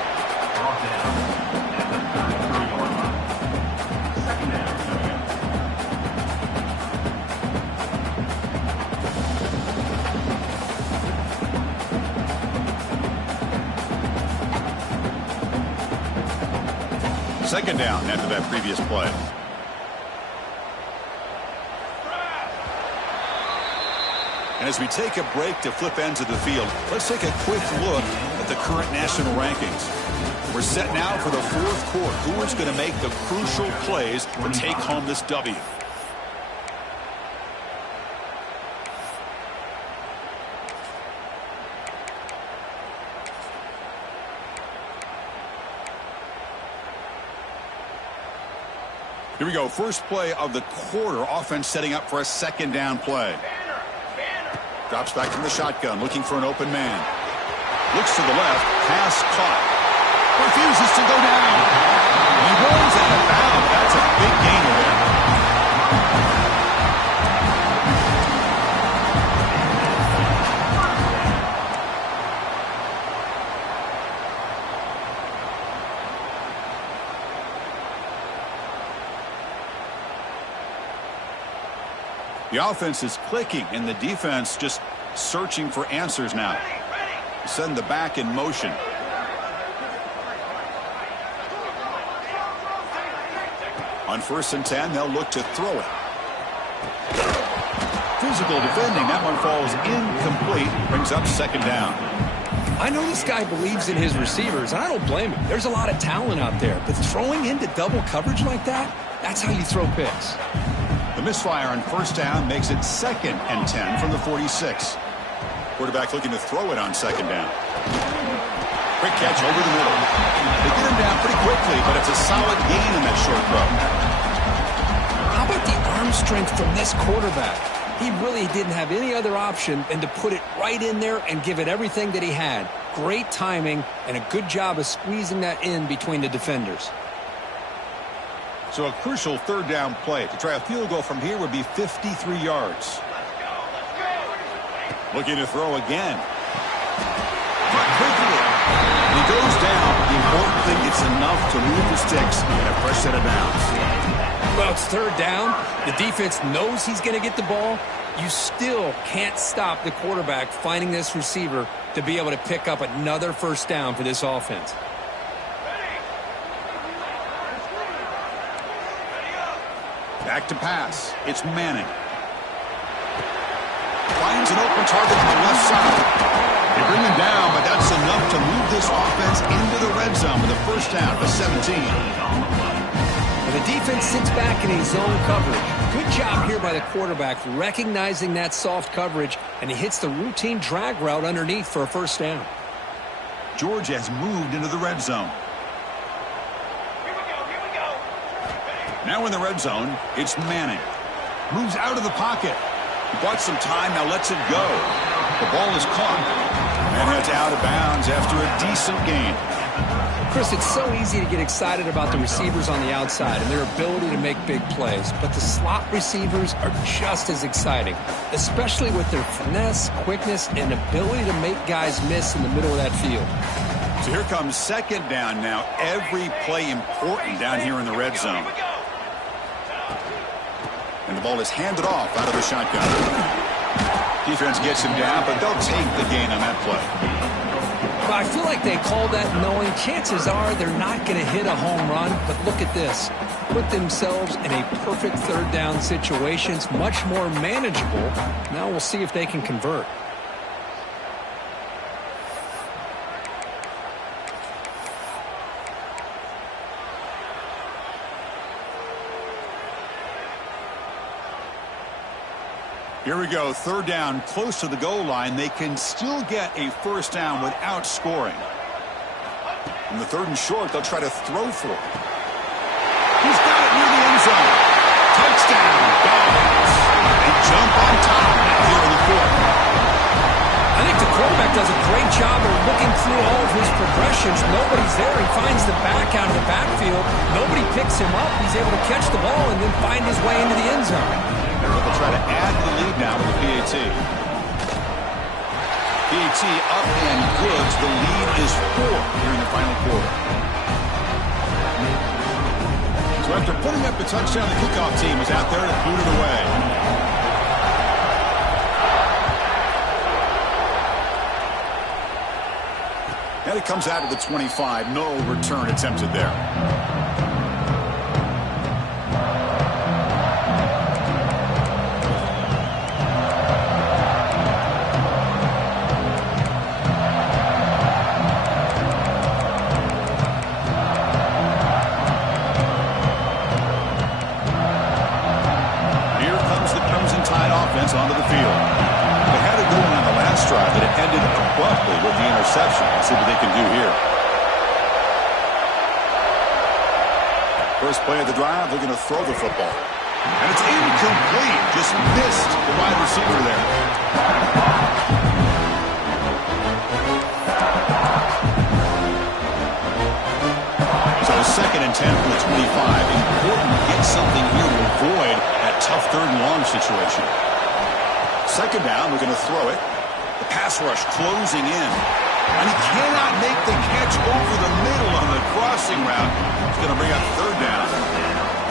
Second down after that previous play. And as we take a break to flip ends of the field, let's take a quick look at the current national rankings. We're set now for the 4th quarter. Who is going to make the crucial plays to take home this W? Here we go. First play of the quarter. Offense setting up for a 2nd down play. Drops back from the shotgun, looking for an open man. Looks to the left. Pass caught. Refuses to go down. He rolls out of bounds. That's a big gainer there. The offense is clicking, and the defense just searching for answers now. Send the back in motion. On 1st and 10, they'll look to throw it. Physical defending. That one falls incomplete. Brings up 2nd down. I know this guy believes in his receivers, and I don't blame him. There's a lot of talent out there, but throwing into double coverage like that, that's how you throw picks. The misfire on 1st down makes it 2nd and 10 from the 46. Quarterback looking to throw it on 2nd down. Quick catch over the middle. They get him down pretty quickly, but it's a solid gain in that short throw. How about the arm strength from this quarterback? He really didn't have any other option than to put it right in there and give it everything that he had. Great timing and a good job of squeezing that in between the defenders. So a crucial 3rd down play. To try a field goal from here would be 53 yards. Looking to throw again. Quickly. He goes down. The important thing, it's enough to move the sticks and a fresh set of downs. Well, it's 3rd down. The defense knows he's going to get the ball. You still can't stop the quarterback finding this receiver to be able to pick up another 1st down for this offense. Back to pass. It's Manning. Finds an open target on the left side. They bring him down, but that's enough to move this offense into the red zone with a 1st down for 17. And the defense sits back in a zone coverage. Good job here by the quarterback recognizing that soft coverage, and he hits the routine drag route underneath for a 1st down. Georgia has moved into the red zone. Now in the red zone, it's Manning. Moves out of the pocket. He bought some time, now lets it go. The ball is caught and heads out of bounds after a decent gain. Chris, it's so easy to get excited about the receivers on the outside and their ability to make big plays, but the slot receivers are just as exciting, especially with their finesse, quickness, and ability to make guys miss in the middle of that field. So here comes second down now. Every play important down here in the red zone. And the ball is handed off out of the shotgun. Defense gets him down, but they'll take the gain on that play. Well, I feel like they call that knowing chances are they're not going to hit a home run, but look at this. Put themselves in a perfect third down situation. It's much more manageable. Now we'll see if they can convert. Here we go, third down, close to the goal line. They can still get a first down without scoring. In the third and short, they'll try to throw for it. He's got it near the end zone. Touchdown, Dogs. They jump on top here in the fourth. I think the quarterback does a great job of looking through all of his progressions. Nobody's there. He finds the back out of the backfield. Nobody picks him up. He's able to catch the ball and then find his way into the end zone. They'll try to add to the lead now with the PAT. PAT up and good. The lead is 4 here in the final quarter. So after putting up a touchdown, the kickoff team is out there to boot it away. And it comes out of the 25. No return attempted there. Onto the field. They had it going on the last drive, but it ended abruptly with the interception. Let's see what they can do here. First play of the drive, they're going to throw the football. And it's incomplete. Just missed the wide receiver there. So second and 10 from the 25. Important to get something here to avoid that tough third and long situation. Second down, we're going to throw it. The pass rush closing in. And he cannot make the catch over the middle on the crossing route. It's going to bring up third down.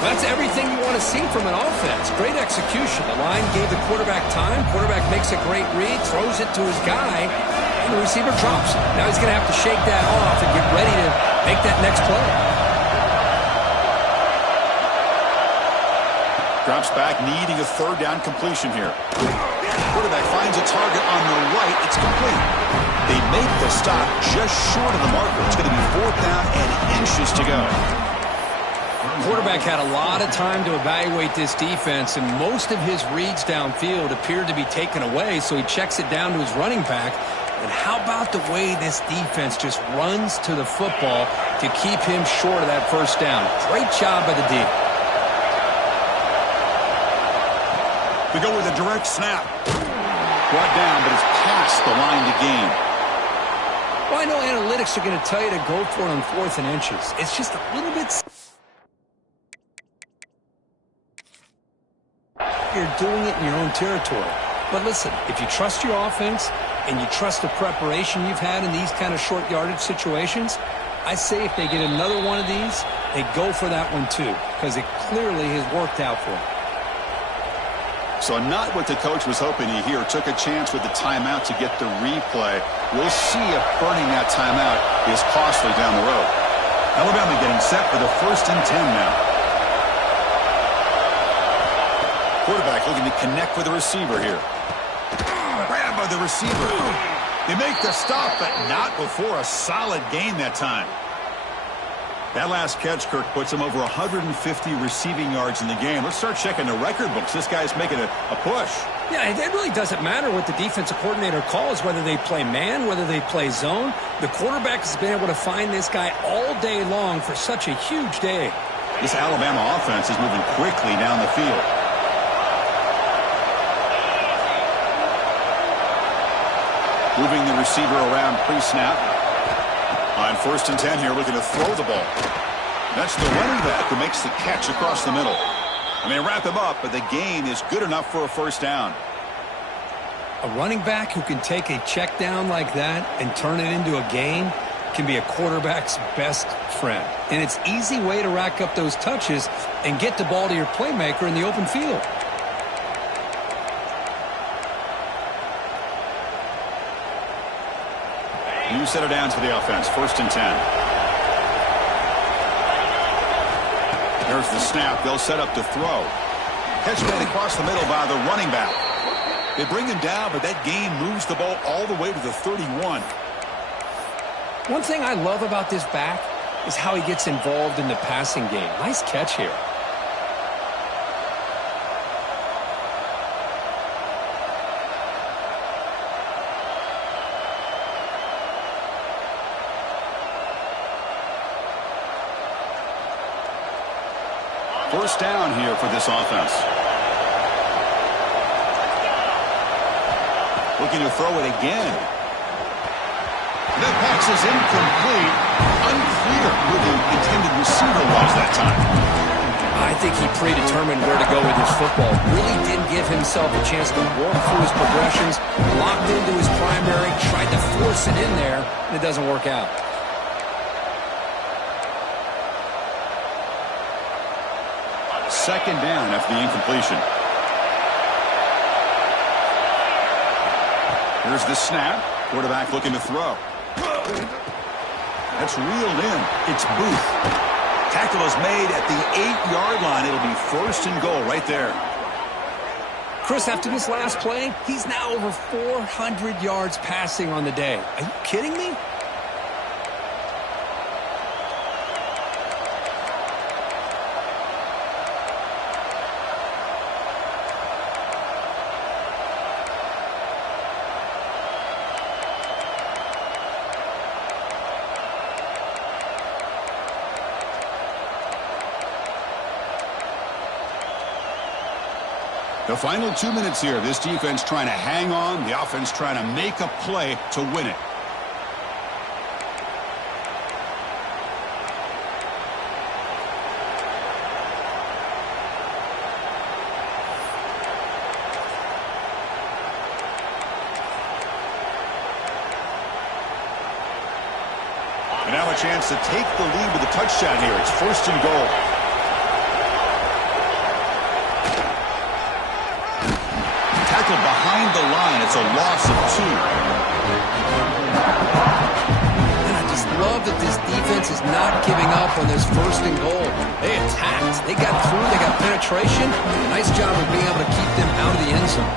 That's everything you want to see from an offense. Great execution. The line gave the quarterback time. Quarterback makes a great read, throws it to his guy, and the receiver drops it. Now he's going to have to shake that off and get ready to make that next play. Drops back, needing a third down completion here. Quarterback finds a target on the right. It's complete. They make the stop just short of the marker. It's going to be fourth down and inches to go. Quarterback had a lot of time to evaluate this defense, and most of his reads downfield appeared to be taken away, so he checks it down to his running back. And how about the way this defense just runs to the football to keep him short of that first down? Great job by the D. We go with a direct snap. Brought down, but it's past the line to gain. Well, I know analytics are going to tell you to go for it on 4th and inches. It's just a little bit... You're doing it in your own territory. But listen, if you trust your offense and you trust the preparation you've had in these kind of short yardage situations, I say if they get another one of these, they go for that one too, because it clearly has worked out for them. So not what the coach was hoping to hear. Took a chance with the timeout to get the replay. We'll see if burning that timeout is costly down the road. Alabama getting set for the 1st and 10 now. Quarterback looking to connect with the receiver here. Grabbed by the receiver. They make the stop, but not before a solid gain that time. That last catch, Kirk, puts him over 150 receiving yards in the game. Let's start checking the record books. This guy's making a push. Yeah, it really doesn't matter what the defensive coordinator calls, whether they play man, whether they play zone. The quarterback has been able to find this guy all day long for such a huge day. This Alabama offense is moving quickly down the field. Moving the receiver around pre-snap. On 1st and 10 here, looking to throw the ball. That's the running back who makes the catch across the middle. And they wrap him up, but the gain is good enough for a 1st down. A running back who can take a check down like that and turn it into a gain can be a quarterback's best friend. And it's an easy way to rack up those touches and get the ball to your playmaker in the open field. New set of downs for the offense. 1st and 10. There's the snap. They'll set up to throw. Catch made across the middle by the running back. They bring him down, but that gain moves the ball all the way to the 31. One thing I love about this back is how he gets involved in the passing game. Nice catch here. First down here for this offense. Looking to throw it again. That pass is incomplete. Unclear who the intended receiver was that time. I think he predetermined where to go with his football. Really didn't give himself a chance to work through his progressions. Locked into his primary, tried to force it in there, and it doesn't work out. Second down after the incompletion. Here's the snap. Quarterback looking to throw. That's reeled in. It's Booth. Tackle is made at the 8-yard line. It'll be 1st and goal right there. Chris, after this last play, he's now over 400 yards passing on the day. Are you kidding me? The final 2 minutes here. This defense trying to hang on. The offense trying to make a play to win it. And now a chance to take the lead with a touchdown here. It's 1st and goal. Behind the line, it's a loss of 2. And I just love that this defense is not giving up on this 1st and goal. They attacked. They got through. They got penetration. Nice job of being able to keep them out of the end zone.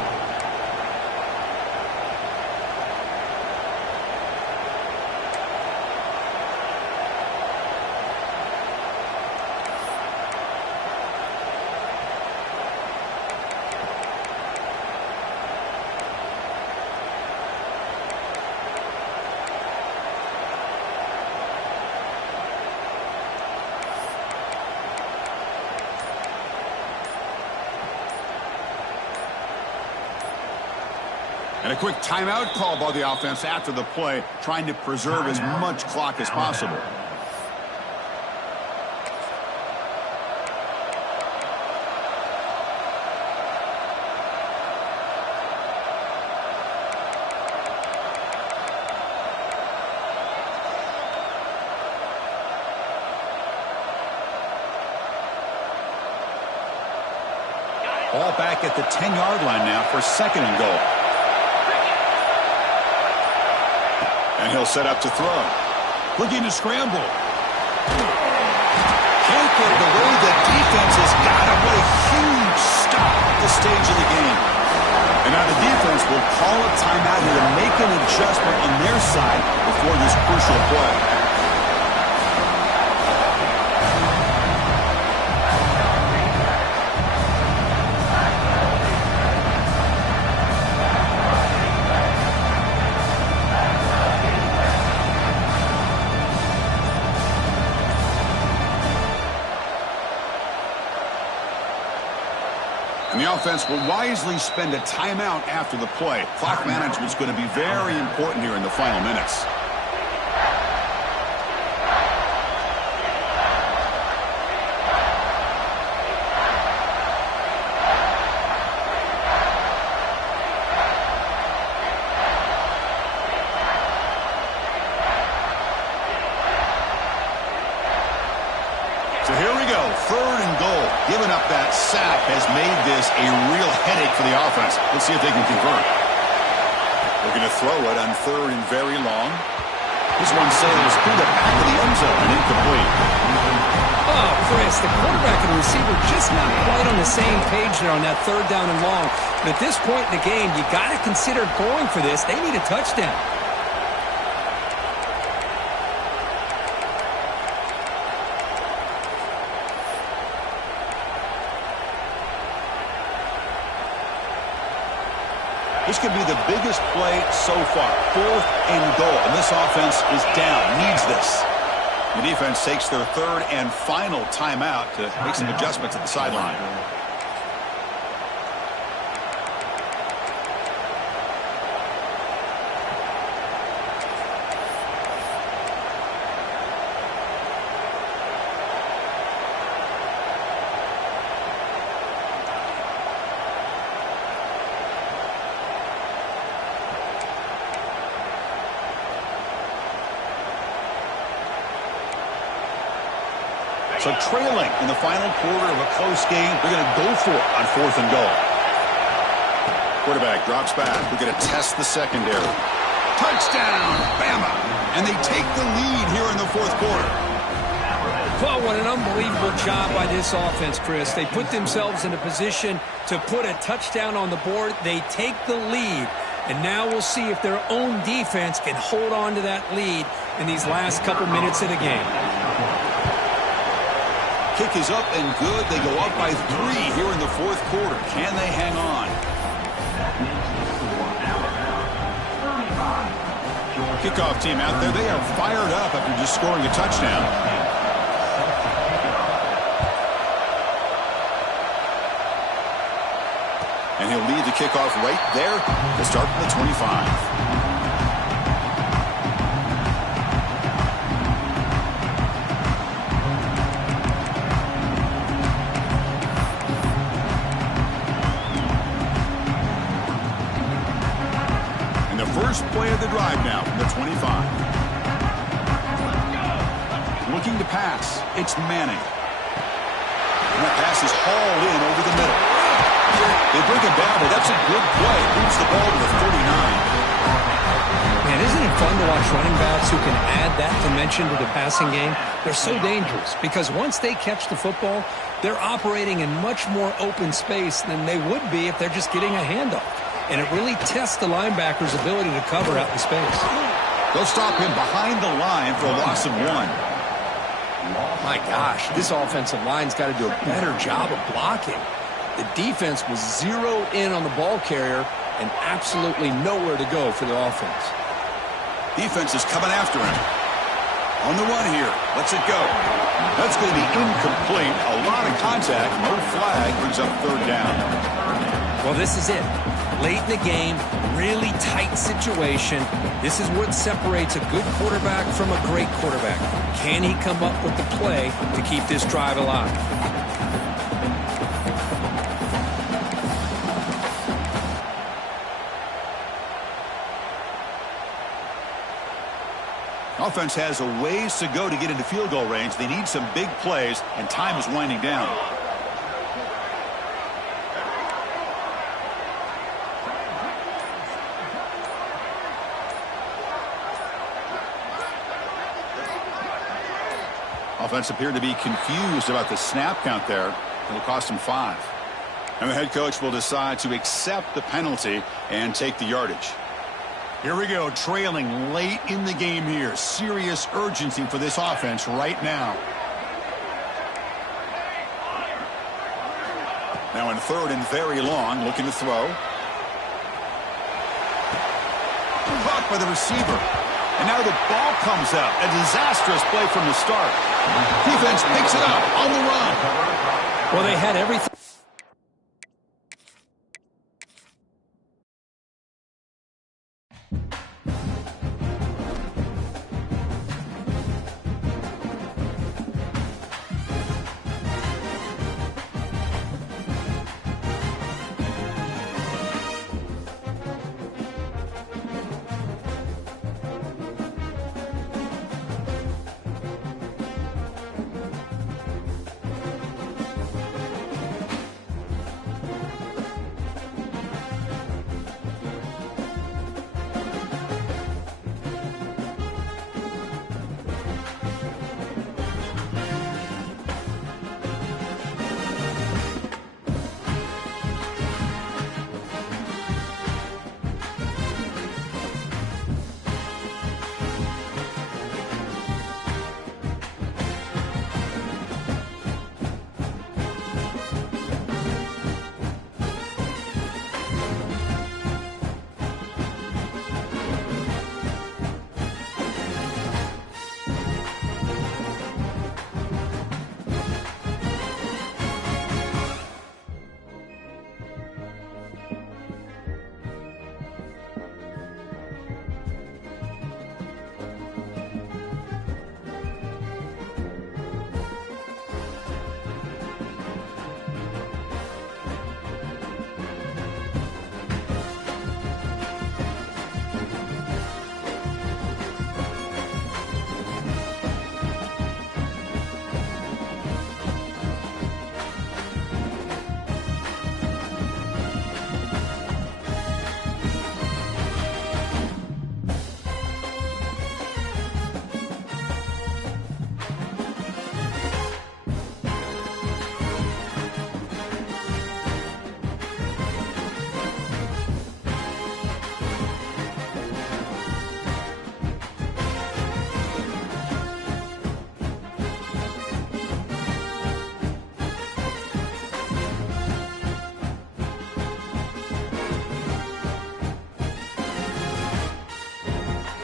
And a quick timeout call by the offense after the play, trying to preserve as much clock as possible. Ball back at the 10-yard line now for 2nd and goal. And he'll set up to throw. Looking to scramble. Can't get it away. The defense has got him. What a huge stop at this stage of the game. And now the defense will call a timeout here to make an adjustment on their side before this crucial play. And the offense will wisely spend a timeout after the play. Clock management is going to be very important here in the final minutes. So here we go, 3rd and goal. Giving up that sack has made this a real headache for the offense. Let's see if they can convert. They're going to throw it on 3rd and very long. This one sails through the back of the end zone and incomplete. Oh, Chris, the quarterback and the receiver just not quite on the same page there on that 3rd down and long. But at this point in the game, you got to consider going for this. They need a touchdown. This could be the biggest play so far. 4th and goal. And this offense is down. Needs this. The defense takes their 3rd and final timeout to make some adjustments at the sideline. So trailing in the final quarter of a close game, they're going to go for it on 4th and goal. Quarterback drops back. We're going to test the secondary. Touchdown, Bama! And they take the lead here in the 4th quarter. Well, what an unbelievable job by this offense, Chris. They put themselves in a position to put a touchdown on the board. They take the lead. And now we'll see if their own defense can hold on to that lead in these last couple minutes of the game. Kick is up and good. They go up by 3 here in the 4th quarter. Can they hang on? Kickoff team out there. They are fired up after just scoring a touchdown. And he'll lead the kickoff right there to start from the 25. First play of the drive now from the 25. Looking to pass. It's Manning. And that pass is hauled in over the middle. They bring it down, but that's a good play. Moves the ball to the 49. Man, isn't it fun to watch running backs who can add that dimension to the passing game? They're so dangerous because once they catch the football, they're operating in much more open space than they would be if they're just getting a handoff. And it really tests the linebacker's ability to cover out in space. They'll stop him behind the line for a loss of 1. My gosh, this offensive line's got to do a better job of blocking. The defense was zeroed in on the ball carrier and absolutely nowhere to go for the offense. Defense is coming after him. On the run here. Lets it go. That's going to be incomplete. A lot of contact. No flag. Brings up 3rd down. Well, this is it. Late in the game, really tight situation. This is what separates a good quarterback from a great quarterback. Can he come up with the play to keep this drive alive? Offense has a ways to go to get into field goal range. They need some big plays, and time is winding down. Offense appeared to be confused about the snap count there. It'll cost him 5. And the head coach will decide to accept the penalty and take the yardage. Here we go, trailing late in the game here. Serious urgency for this offense right now. Now in 3rd and very long, looking to throw. Caught by the receiver. And now the ball comes out. A disastrous play from the start. Defense picks it up on the run. Well, they had everything.